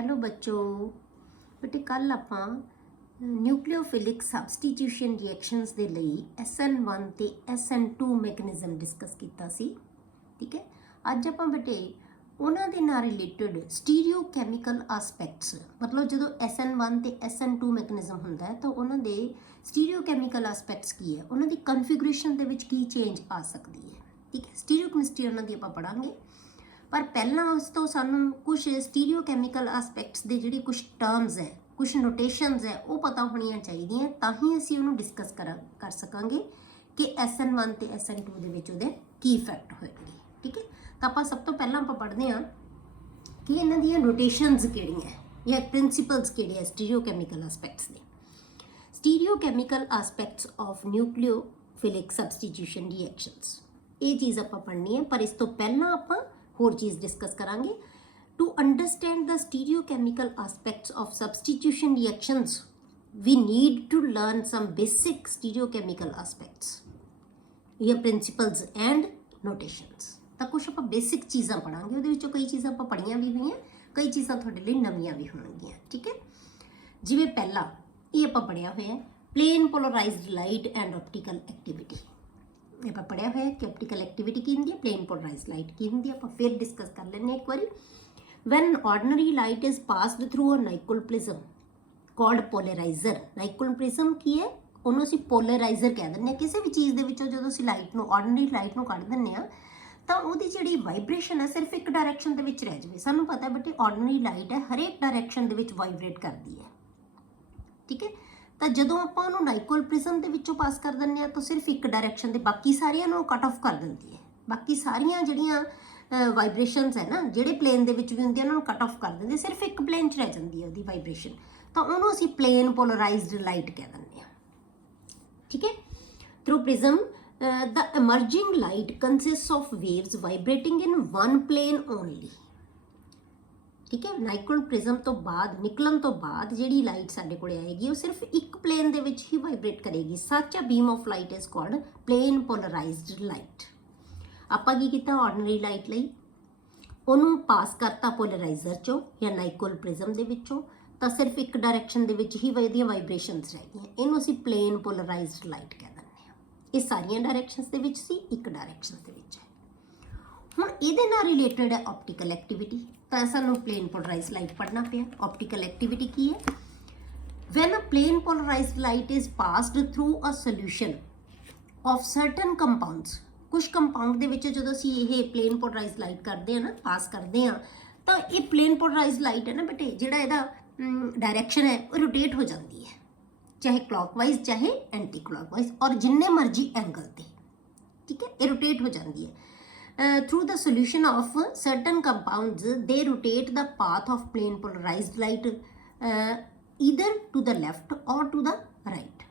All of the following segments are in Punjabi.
हेलो बच्चों। बेटे कल ਆਪਾਂ ਨਿਊਕਲੀਓਫਿਲਿਕ ਸਬਸਟੀਟਿਊਸ਼ਨ ਰਿਐਕਸ਼ਨਸ ਦੇ ਲਈ SN1 ਤੇ SN2 ਮੈਕੈਨਿਜ਼ਮ ਡਿਸਕਸ ਕੀਤਾ ਸੀ। ਠੀਕ ਹੈ, ਅੱਜ ਆਪਾਂ ਬੇਟੇ ਉਹਨਾਂ ਦੇ ਨਾਲ ਰਿਲੇਟਡ ਸਟੀਰੀਓਕੈਮੀਕਲ ਐਸਪੈਕਟਸ, ਮਤਲਬ ਜਦੋਂ SN1 ਤੇ SN2 ਮੈਕੈਨਿਜ਼ਮ ਹੁੰਦਾ ਹੈ ਤਾਂ ਉਹਨਾਂ ਦੇ ਸਟੀਰੀਓਕੈਮੀਕਲ ਐਸਪੈਕਟਸ ਕੀ ਹੈ, ਉਹਨਾਂ ਦੀ ਕਨਫੀਗਰੇਸ਼ਨ ਦੇ ਵਿੱਚ ਕੀ ਚੇਂਜ ਆ ਸਕਦੀ ਹੈ। ਠੀਕ ਹੈ, ਸਟੀਰੀਓਕੈਮਿਸਟਰੀ ਉਹਨਾਂ ਦੀ ਆਪਾਂ ਪੜਾਂਗੇ, पर पहला उस तो सानू कुछ स्टीरियोकैमिकल एस्पैक्ट्स के जिहड़े कुछ टर्म्स है, कुछ नोटेशनस है, वो पता होनी चाहिए, तां ही असीं उहनूं डिस्कस कर सकांगे कि SN1 ते SN2 दे विच उहदे की इफैक्ट होएगी। ठीक है, तो आपां सब तो पहलां आपां पढ़दे हां कि इन्हां दीयां नोटेशनस किहड़ियां या प्रिंसिपल्स किहड़े है स्टीरियोकैमिकल एस्पैक्ट्स दे। स्टीरियोकैमिकल एस्पैक्ट्स ऑफ न्यूक्लियोफिलिक सबस्टिट्यूशन रिएक्शनस, ये चीज़ आपां पढ़नी है, पर इस तो पहलां आपां होर चीज़ डिस्कस करांगे। To understand the stereochemical aspects of substitution reactions we need to learn some basic stereochemical aspects या प्रिंसिपल्स एंड नोटेशंस। तो कुछ आप बेसिक चीज़ां पढ़ांगे, उहदे विचों कई चीज़ां आप पढ़ियां भी हुई, कई चीज़ां तुहाडे लई नवीआं भी होणगीआं। ठीक है, जिवें पहला ये आपां पढ़िया होया plane polarised light and optical activity. ਆਪਾਂ पढ़िया हुआ है कि ऑप्टिकल एक्टिविटी की होंगी है, प्लेन पोलराइज्ड लाइट की होंगी है। आप फिर डिस्कस कर लें एक बार। When ordinary light is passed through a nicol prism called polarizer. Nicol prism की है, उन्होंने असीं पोलराइजर कह दिंदे। किसी भी चीज़ दे विचों जदों असीं लाइट नूं ऑर्डनरी लाइट नूं कढ दिंदे आ तां उहदी जिहड़ी वाइब्रेशन है सिर्फ एक डायरैक्शन दे विच रह जावे। सानूं पता है बटे ऑर्डनरी लाइट है हरेक डायरैक्शन दे विच वाइब्रेट करदी है। ठीक है, तो जदों आपां उहनूं नाइकुल प्रिज्म दे विचों पास कर दिंदे आ तो सिर्फ एक डायरैक्शन दे, बाकी सारियां नूं कट ऑफ कर दिंदी है। बाकी सारियां जिहड़ियां वाइब्रेशनस है ना, जिहड़े प्लेन दे विच भी हुंदियां उहनूं कट ऑफ कर दिंदी, सिर्फ एक प्लेन च रह जांदी है उहदी वाइब्रेशन, तो उहनूं असीं प्लेन पोलराइज्ड लाइट कह दिंदे आ। ठीक है, through prism the emerging light consists of waves vibrating in one plane only. ठीक है, नाइकुल प्रिज्म तो बाद निकलन तो बाद जिहड़ी लाइट साडे कोले आएगी वो सिर्फ एक प्लेन दे विच ही वाइब्रेट करेगी। Such a beam of light is called plane polarised light. आपां की कीता ऑर्डनरी लाइट लई उहनूं पास करता पोलराइजर चों या नाइकुल प्रिज्म दे विचों, तां सिर्फ एक डायरैक्शन दे विच ही इहदियां वाइब्रेशनस रह गईयां, इहनूं असीं प्लेन पोलराइज्ड लाइट कह दिंदे हां। ये सारियां डायरैक्शनस दे विच सी, एक डायरैक्शन दे विच है। हुण इहदे नाल रिलेटेड है ऑप्टिकल एक्टिविटी, तो सानूं प्लेन पोलराइज्ड लाइट पढ़ना पिया। ऑप्टिकल एक्टिविटी की है, when a plane polarised light is passed through a solution of certain compounds. कुछ कंपाउंड दे विच जदों असीं ये प्लेन पोलराइज्ड लाइट करते हैं ना, पास करते हैं, तो ये प्लेन पोलराइज्ड लाइट है ना बेटे, जिहड़ा इहदा डायरैक्शन है वो रोटेट हो जाती है, चाहे क्लॉकवाइज चाहे एंटी क्लॉकवाइज, और जिन्ने मर्जी एंगल ते। ठीक है, ये रोटेट हो जाती है। Through the solution of certain compounds, they rotate the path of plane polarized light either to the left or to the right.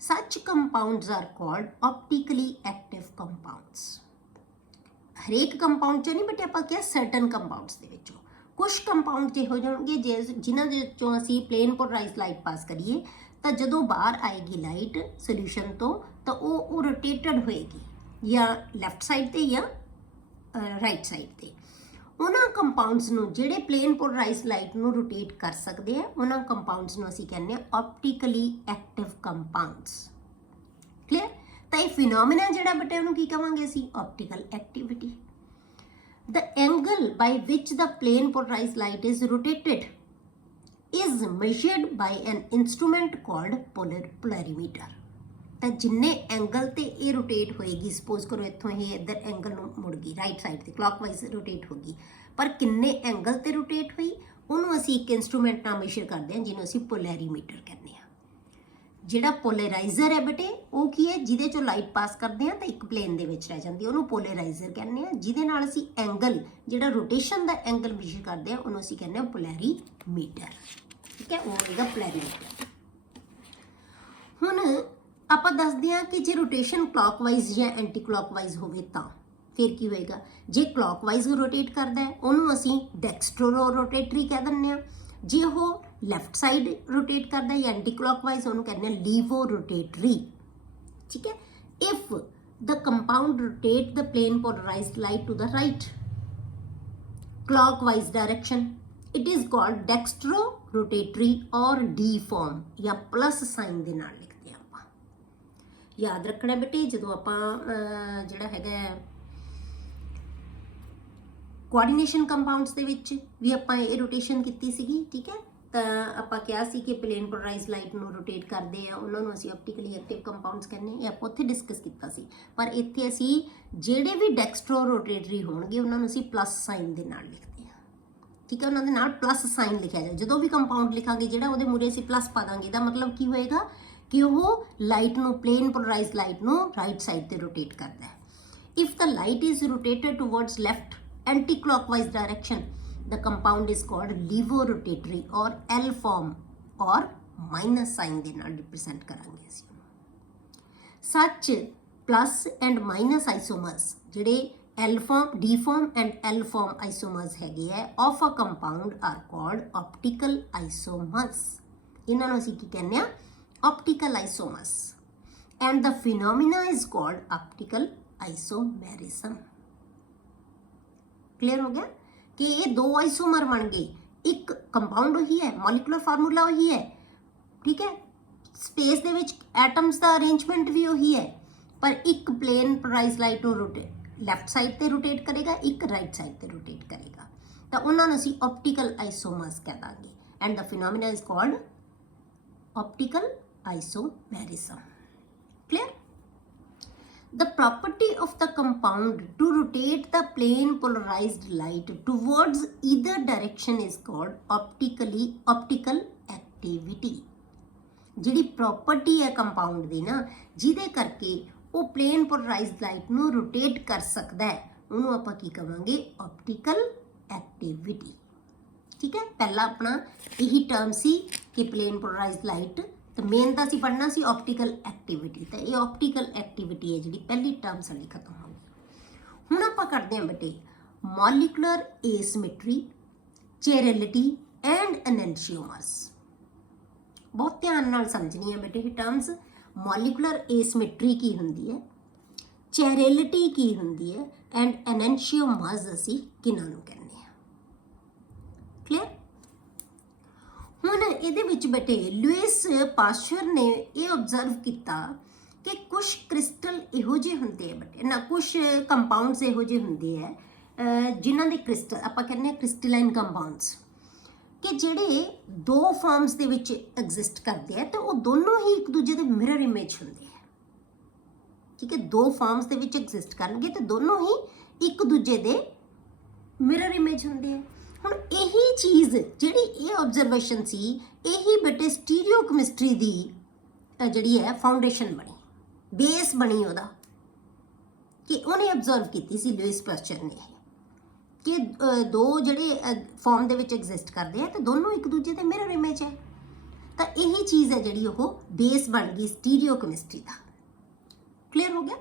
Such compounds are called optically active compounds. हरेक कंपाउंड चो नहीं बेटे, आपां क्या सर्टन कंपाउंड्स दे विचों कुछ कंपाउंड जे हो जाणगे जिन्हां दे विचों असीं प्लेन पोलराइज्ड लाइट पास करिए तो जदों बाहर आएगी लाइट सोल्यूशन तो वो रोटेटेड होएगी या लैफ्ट साइड ते या राइट साइड ते। उन्हां कंपाउंड्स नूं जिहड़े प्लेन पोलराइज्ड लाइट नूं रोटेट कर सकते हैं, उन्हां कंपाउंड्स नूं असीं कहने ऑप्टिकली एक्टिव कंपाउंड्स। क्लियर, तो ये फिनोमिना जिहड़ा बेटे उहनूं की कहांगे असीं optical activity. The angle by which the plane polarised light is rotated is measured by an instrument called polarimeter. तो जिन्ने एंगल ते ये रोटेट होएगी, सपोज करो इत्थों ये इधर एंगल मुड़ गई राइट साइड ते क्लॉकवाइज रोटेट होगी, पर किन्ने एंगल ते रोटेट हुई उन्होंने असीं एक इंस्ट्रूमेंट नाल मेजर करते हैं जिन्होंने असीं पोलरीमीटर कहते हैं। जिहड़ा पोलराइजर है बेटे वो की है, जिहदे चों लाइट पास करते हैं तो एक प्लेन दे विच रह जाती है, उन्होंने पोलराइजर कहते हैं। जिहदे नाल असीं एंगल जिहड़ा रोटेशन दा एंगल मेजर करते हैं उन्होंने असीं कहते हैं पोलरीमीटर। ठीक है, वो होएगा पोलरीमीटर। हुण ਆਪਾਂ ਦੱਸਦੇ ਹਾਂ कि जे रोटेशन क्लॉकवाइज या एंटी क्लॉकवाइज होवे तां फिर की होएगा। जे क्लॉकवाइज रोटेट करता है उन्होंने असीं डैक्सट्रो रोटेटरी कह दिंदे आ, जे वो लैफ्ट साइड रोटेट करता है या एंटी क्लॉकवाइज उन्होंने कहते हैं लीवो रोटेटरी। ठीक है, if the compound rotate the plane polarised light to the right clockwise direction it is called dextro rotatory और डी फॉर्म या प्लस साइन ਦੇ ਨਾਲ ਲਿਖਦੇ ਹਾਂ ਆਪਾਂ। याद रखना बेटे ਜਦੋਂ ਆਪਾਂ ਜਿਹੜਾ ਹੈਗਾ ਕੋਆਰਡੀਨੇਸ਼ਨ ਕੰਪਾਊਂਡਸ ਦੇ ਵਿੱਚ ਵੀ ਆਪਾਂ ਇਹ ਰੋਟੇਸ਼ਨ ਕੀਤੀ ਸੀਗੀ, ਠੀਕ ਹੈ। ਤਾਂ ਆਪਾਂ ਕਿਹਾ ਸੀ ਕਿ ਪਲੇਨ ਪੋਲਰਾਈਜ਼ਡ ਲਾਈਟ ਨੂੰ ਰੋਟੇਟ ਕਰਦੇ ਆ ਉਹਨਾਂ ਨੂੰ ਅਸੀਂ ਆਪਟੀਕਲੀ ਐਕਟਿਵ ਕੰਪਾਊਂਡਸ ਕਹਿੰਦੇ, ਇਹ ਆਪਾਂ ਉੱਥੇ ਡਿਸਕਸ ਕੀਤਾ ਸੀ। ਪਰ ਇੱਥੇ ਅਸੀਂ ਜਿਹੜੇ ਵੀ ਡੈਕਸਟਰੋ ਰੋਟੇਟਰੀ ਹੋਣਗੇ ਉਹਨਾਂ ਨੂੰ ਅਸੀਂ ਪਲੱਸ ਸਾਈਨ ਦੇ ਨਾਲ ਲਿਖਦੇ ਹਾਂ, ਠੀਕ ਹੈ। ਉਹਨਾਂ ਦੇ ਨਾਲ ਪਲੱਸ ਸਾਈਨ ਲਿਖਿਆ ਜਾਏ, ਜਦੋਂ ਵੀ ਕੰਪਾਊਂਡ ਲਿਖਾਂਗੇ ਜਿਹੜਾ ਉਹਦੇ ਮੂਹਰੇ ਅਸੀਂ ਪਲੱਸ ਪਾ ਦਾਂਗੇ। ਇਹਦਾ ਮਤਲਬ ਕੀ ਹੋਏਗਾ ਕਿ ਉਹ ਲਾਈਟ ਨੂੰ, ਪਲੇਨ ਪੋਲਰਾਈਜ਼ਡ ਲਾਈਟ ਨੂੰ ਰਾਈਟ ਸਾਈਡ ਤੇ ਰੋਟੇਟ ਕਰਦਾ ਹੈ। If the light is rotated towards left anti-clockwise direction, the compound is called levorotatory or L form or minus sign ਦੇ ਨਾਲ represent ਕਰਾਂਗੇ ਅਸੀਂ। Such plus and minus isomers ਜਿਹੜੇ L form, D form and L form isomers ਹੈਗੇ ਹੈ of a compound are called optical isomers। ਇਹਨਾਂ ਨੂੰ ਅਸੀਂ ਕੀ ਕਹਿੰਦੇ ਆ? Optical isomers। And the phenomena is called optical isomerism। Clear हो गया कि ये दो आइसोमर बन गए, एक कंपाउंड वही है, मॉलिकुलर फार्मूला वही है, ठीक है। स्पेस दे विच एटम्स का अरेंजमेंट भी वही है, पर एक प्लेन पोलराइज्ड लाइट ਨੂੰ ਲੈਫਟ ਸਾਈਡ ਤੇ रोटेट करेगा, एक राइट साइड ਤੇ रोटेट करेगा। ਤਾਂ ਉਹਨਾਂ ਨੂੰ ਅਸੀਂ ऑप्टिकल आइसोमर्स ਕਹਿ ਦਾਂਗੇ। And the phenomena is called optical isomerism. Clear? The property of the compound to rotate the plane polarized light towards either direction is called optical activity। ਜਿਹੜੀ property ਹੈ compound ਦੀ ਨਾ, ਜਿਹਦੇ ਕਰਕੇ ਉਹ plane polarized light ਨੂੰ rotate ਕਰ ਸਕਦਾ ਹੈ, ਉਹਨੂੰ ਆਪਾਂ ਕੀ ਕਵਾਂਗੇ? optical activity। ਠੀਕ ਹੈ। ਪਹਿਲਾ ਆਪਣਾ ਇਹੀ ਟਰਮ ਸੀ ਕਿ plane polarized light, तो मेन तो असीं पढ़ना सी ऑप्टिकल एक्टिविटी। तो ये ऑप्टिकल एक्टिविटी है जी पहली टर्म साडी खत्म हो गई। हुण आपां करदे हां बेटे मॉलिकुलर एसिमेट्री, चेरेलिटी एंड एनेंशियोमर्स। बहुत ध्यान नाल समझनी है बेटे ये टर्म्स। मॉलिकुलर एसिमेट्री की हुंदी है, चेरेलिटी की हुंदी है एंड एनेंशियोमर्स असीं किन्हां नूं कहंदे हां। क्लियर? ਹੁਣ ਇਹਦੇ ਵਿੱਚ ਬੇਟੇ ਲੂਇਸ ਪਾਸਚਰ ਨੇ ਇਹ ਆਬਜ਼ਰਵ ਕੀਤਾ ਕਿ ਕੁਝ ਕ੍ਰਿਸਟਲ ਇਹੋ ਜਿਹੇ ਹੁੰਦੇ ਆ ਬੇਟੇ ਨਾ, ਕੁਝ ਕੰਪਾਊਂਡਸ ਇਹੋ ਜਿਹੇ ਹੁੰਦੇ ਆ ਜਿਨ੍ਹਾਂ ਦੇ ਕ੍ਰਿਸਟਲ ਆਪਾਂ ਕਹਿੰਦੇ ਆ ਕ੍ਰਿਸਟਲਾਈਨ ਕੰਪਾਊਂਡਸ, ਕਿ ਜਿਹੜੇ ਦੋ ਫਾਰਮਸ ਦੇ ਵਿੱਚ ਐਗਜ਼ਿਸਟ ਕਰਦੇ ਆ ਤੇ ਉਹ ਦੋਨੋਂ ਹੀ ਇੱਕ ਦੂਜੇ ਦੇ ਮਿਰਰ ਇਮੇਜ ਹੁੰਦੇ ਆ। ਠੀਕ ਹੈ। ਦੋ ਫਾਰਮਸ ਦੇ ਵਿੱਚ ਐਗਜ਼ਿਸਟ ਕਰਨਗੇ ਤੇ ਦੋਨੋਂ ਹੀ ਇੱਕ ਦੂਜੇ ਦੇ ਮਿਰਰ ਇਮੇਜ ਹੁੰਦੇ ਆ। ਹੁਣ ਇਹੀ ਚੀਜ਼ ਜਿਹੜੀ ਇਹ ਆਬਜ਼ਰਵੇਸ਼ਨ ਸੀ, ਇਹੀ ਬੇਟੇ ਸਟੀਰੀਓ ਕੈਮਿਸਟਰੀ ਦੀ ਜਿਹੜੀ ਹੈ ਫਾਊਂਡੇਸ਼ਨ ਬਣੀ, ਬੇਸ ਬਣੀ ਉਹਦਾ, ਕਿ ਉਹਨੇ ਆਬਜ਼ਰਵ ਕੀਤੀ ਸੀ ਲੂਇਸ ਪਾਸਚਰ ਨੇ ਕਿ ਦੋ ਜਿਹੜੇ ਫਾਰਮ ਦੇ ਵਿੱਚ ਐਗਜ਼ਿਸਟ ਕਰਦੇ ਆ ਤੇ ਦੋਨੋਂ ਇੱਕ ਦੂਜੇ ਦੇ ਮਿਰਰ ਇਮੇਜ ਹੈ। ਤਾਂ ਇਹੀ ਚੀਜ਼ ਹੈ ਜਿਹੜੀ ਉਹ ਬੇਸ ਬਣ ਗਈ ਸਟੀਰੀਓ ਕੈਮਿਸਟਰੀ ਦਾ। ਕਲੀਅਰ ਹੋ ਗਿਆ?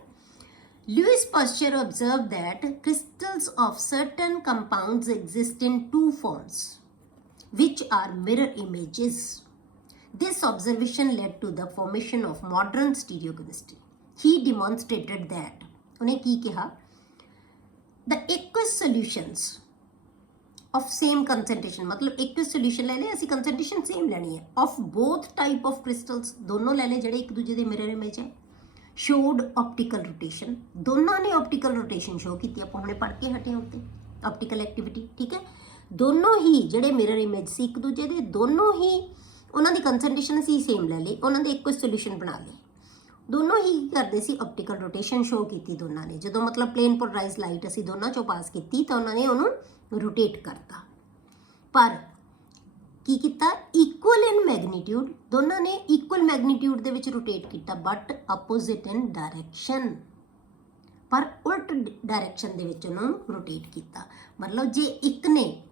Louis Pasteur observed that crystals of certain compounds exist in two forms, which are mirror images. This observation led to the formation of modern stereochemistry. He demonstrated that, उन्हें की कहा, the aqueous solutions of same concentration, मतलब aqueous solution ले ले, असी concentration same लेनी है, of both type of crystals, दोनों ले ले जड़े एक दूजे दे mirror image है, शोड ऑप्टिकल रोटेशन। दोनों ने ऑप्टिकल रोटेशन शो की, आप हमने पढ़ के हटे उत्ते ऑप्टिकल एक्टिविटी। ठीक है। दोनों ही ਜਿਹੜੇ मिरर इमेज ਸੀ ਇੱਕ ਦੂਜੇ ਦੇ, ਦੋਨੋਂ ਹੀ ਉਹਨਾਂ ਦੀ ਕੰਸੈਂਟ੍ਰੇਸ਼ਨ ਅਸੀਂ ਸੇਮ ਲੈ ਲਈ, ਉਹਨਾਂ ਦੇ ਇੱਕੋ ਸੋਲੂਸ਼ਨ ਬਣਾ ਲਏ। ਦੋਨੋਂ ਹੀ ਕਰਦੇ ਸੀ ऑप्टिकल रोटेशन शो ਕੀਤੀ ਦੋਨਾਂ ਨੇ। ਜਦੋਂ ਮਤਲਬ ਪਲੇਨ ਪੋਲਰਾਈਜ਼ਡ ਲਾਈਟ ਅਸੀਂ ਦੋਨਾਂ ਚੋਂ ਪਾਸ ਕੀਤੀ ਤਾਂ ਉਹਨਾਂ ਨੇ ਉਹਨੂੰ ਰੋਟੇਟ ਕਰਤਾ। ਪਰ ਕੀ ਕੀਤਾ? ਇਕੁਅਲ ਇਨ ਮੈਗਨੀਟਿਊਡ, ਦੋਨਾਂ ਨੇ ਇਕੁਅਲ ਮੈਗਨੀਟਿਊਡ ਦੇ ਵਿੱਚ ਰੋਟੇਟ ਕੀਤਾ, ਬਟ ਆਪੋਜ਼ਿਟ ਇਨ ਡਾਇਰੈਕਸ਼ਨ, ਪਰ ਉਲਟ ਡਾਇਰੈਕਸ਼ਨ ਦੇ ਵਿੱਚ ਉਹਨਾਂ ਨੂੰ ਰੋਟੇਟ ਕੀਤਾ। ਮਤਲਬ ਜੇ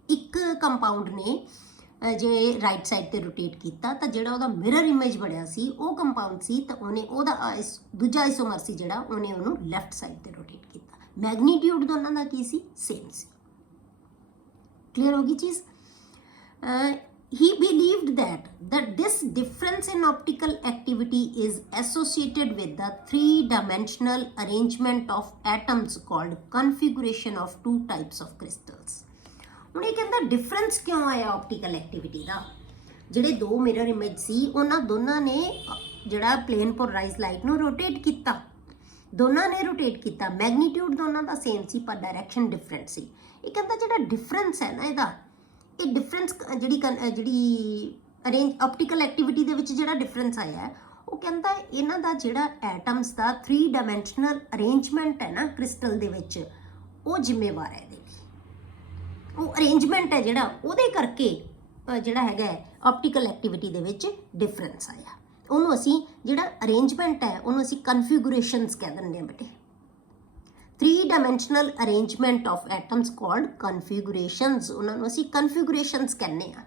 ਇੱਕ ਕੰਪਾਊਂਡ ਨੇ ਜੇ ਰਾਈਟ ਸਾਈਡ ਤੇ ਰੋਟੇਟ ਕੀਤਾ ਤਾਂ ਜਿਹੜਾ ਉਹਦਾ ਮਿਰਰ ਇਮੇਜ ਬਣਿਆ ਸੀ ਉਹ ਕੰਪਾਊਂਡ ਸੀ, ਤਾਂ ਉਹਨੇ ਉਹਦਾ ਦੂਜਾ ਆਈਸੋਮਰ ਸੀ ਜਿਹੜਾ ਉਹਨੇ ਉਹਨੂੰ ਲੈਫਟ ਸਾਈਡ ਤੇ ਰੋਟੇਟ ਕੀਤਾ। ਮੈਗਨੀਟਿਊਡ ਦੋਨਾਂ ਦਾ ਕੀ ਸੀ? ਸੇਮ ਸੀ। ਕਲੀਅਰ ਹੋ ਗਈ ਚੀਜ਼? He believed that this difference in optical activity is associated with the three-dimensional arrangement of atoms called configuration of two types of crystals. ਹੁਣ ਇਹ ਕਹਿੰਦਾ ਡਿਫਰੈਂਸ ਕਿਉਂ ਆਇਆ ਆਪਟੀਕਲ ਐਕਟੀਵਿਟੀ ਦਾ। ਜਿਹੜੇ ਦੋ ਮਿਰਰ ਇਮੇਜ ਸੀ ਉਹਨਾਂ ਦੋਨਾਂ ਨੇ ਜਿਹੜਾ ਪਲੇਨ ਪੋਲਰਾਈਜ਼ ਲਾਈਟ ਨੂੰ ਰੋਟੇਟ ਕੀਤਾ, ਦੋਨਾਂ ਨੇ ਰੋਟੇਟ ਕੀਤਾ, ਮੈਗਨੀਟਿਊਡ ਦੋਨਾਂ ਦਾ ਸੇਮ ਸੀ ਪਰ ਡਾਇਰੈਕਸ਼ਨ ਡਿਫਰੈਂਟ ਸੀ। ਇਹ ਕਹਿੰਦਾ ਜਿਹੜਾ ਡਿਫਰੈਂਸ ਹੈ ਨਾ ਇਹਦਾ, ਇਹ ਡਿਫਰੈਂਸ ਜਿਹੜੀ ਅਰੇਂਜ ਆਪਟੀਕਲ ਐਕਟੀਵਿਟੀ ਦੇ ਵਿੱਚ ਜਿਹੜਾ ਡਿਫਰੈਂਸ ਆਇਆ ਹੈ, ਉਹ ਕਹਿੰਦਾ ਇਹਨਾਂ ਦਾ ਜਿਹੜਾ ਐਟਮਸ ਦਾ 3 ਡਾਇਮੈਂਸ਼ਨਲ ਅਰੇਂਜਮੈਂਟ ਹੈ ਨਾ ਕ੍ਰਿਸਟਲ ਦੇ ਵਿੱਚ, ਉਹ ਜ਼ਿੰਮੇਵਾਰ ਹੈ ਇਹਦੇ ਲਈ। ਉਹ ਅਰੇਂਜਮੈਂਟ ਹੈ ਜਿਹੜਾ, ਉਹਦੇ ਕਰਕੇ ਜਿਹੜਾ ਹੈਗਾ ਆਪਟੀਕਲ ਐਕਟੀਵਿਟੀ ਦੇ ਵਿੱਚ ਡਿਫਰੈਂਸ ਆਇਆ। ਉਹਨੂੰ ਅਸੀਂ ਜਿਹੜਾ ਅਰੇਂਜਮੈਂਟ ਹੈ ਉਹਨੂੰ ਅਸੀਂ ਕਨਫਿਗੂਰੇਸ਼ਨਸ ਕਹਿ ਦਿੰਦੇ ਹਾਂ ਬੇਟੇ। 3 dimensional arrangement of atoms called ਕਨਫਿਗੂਰੇਸ਼ਨਸ, ਉਹਨਾਂ ਨੂੰ ਅਸੀਂ ਕਨਫਿਗੂਰੇਸ਼ਨਸ ਕਹਿੰਦੇ ਹਾਂ,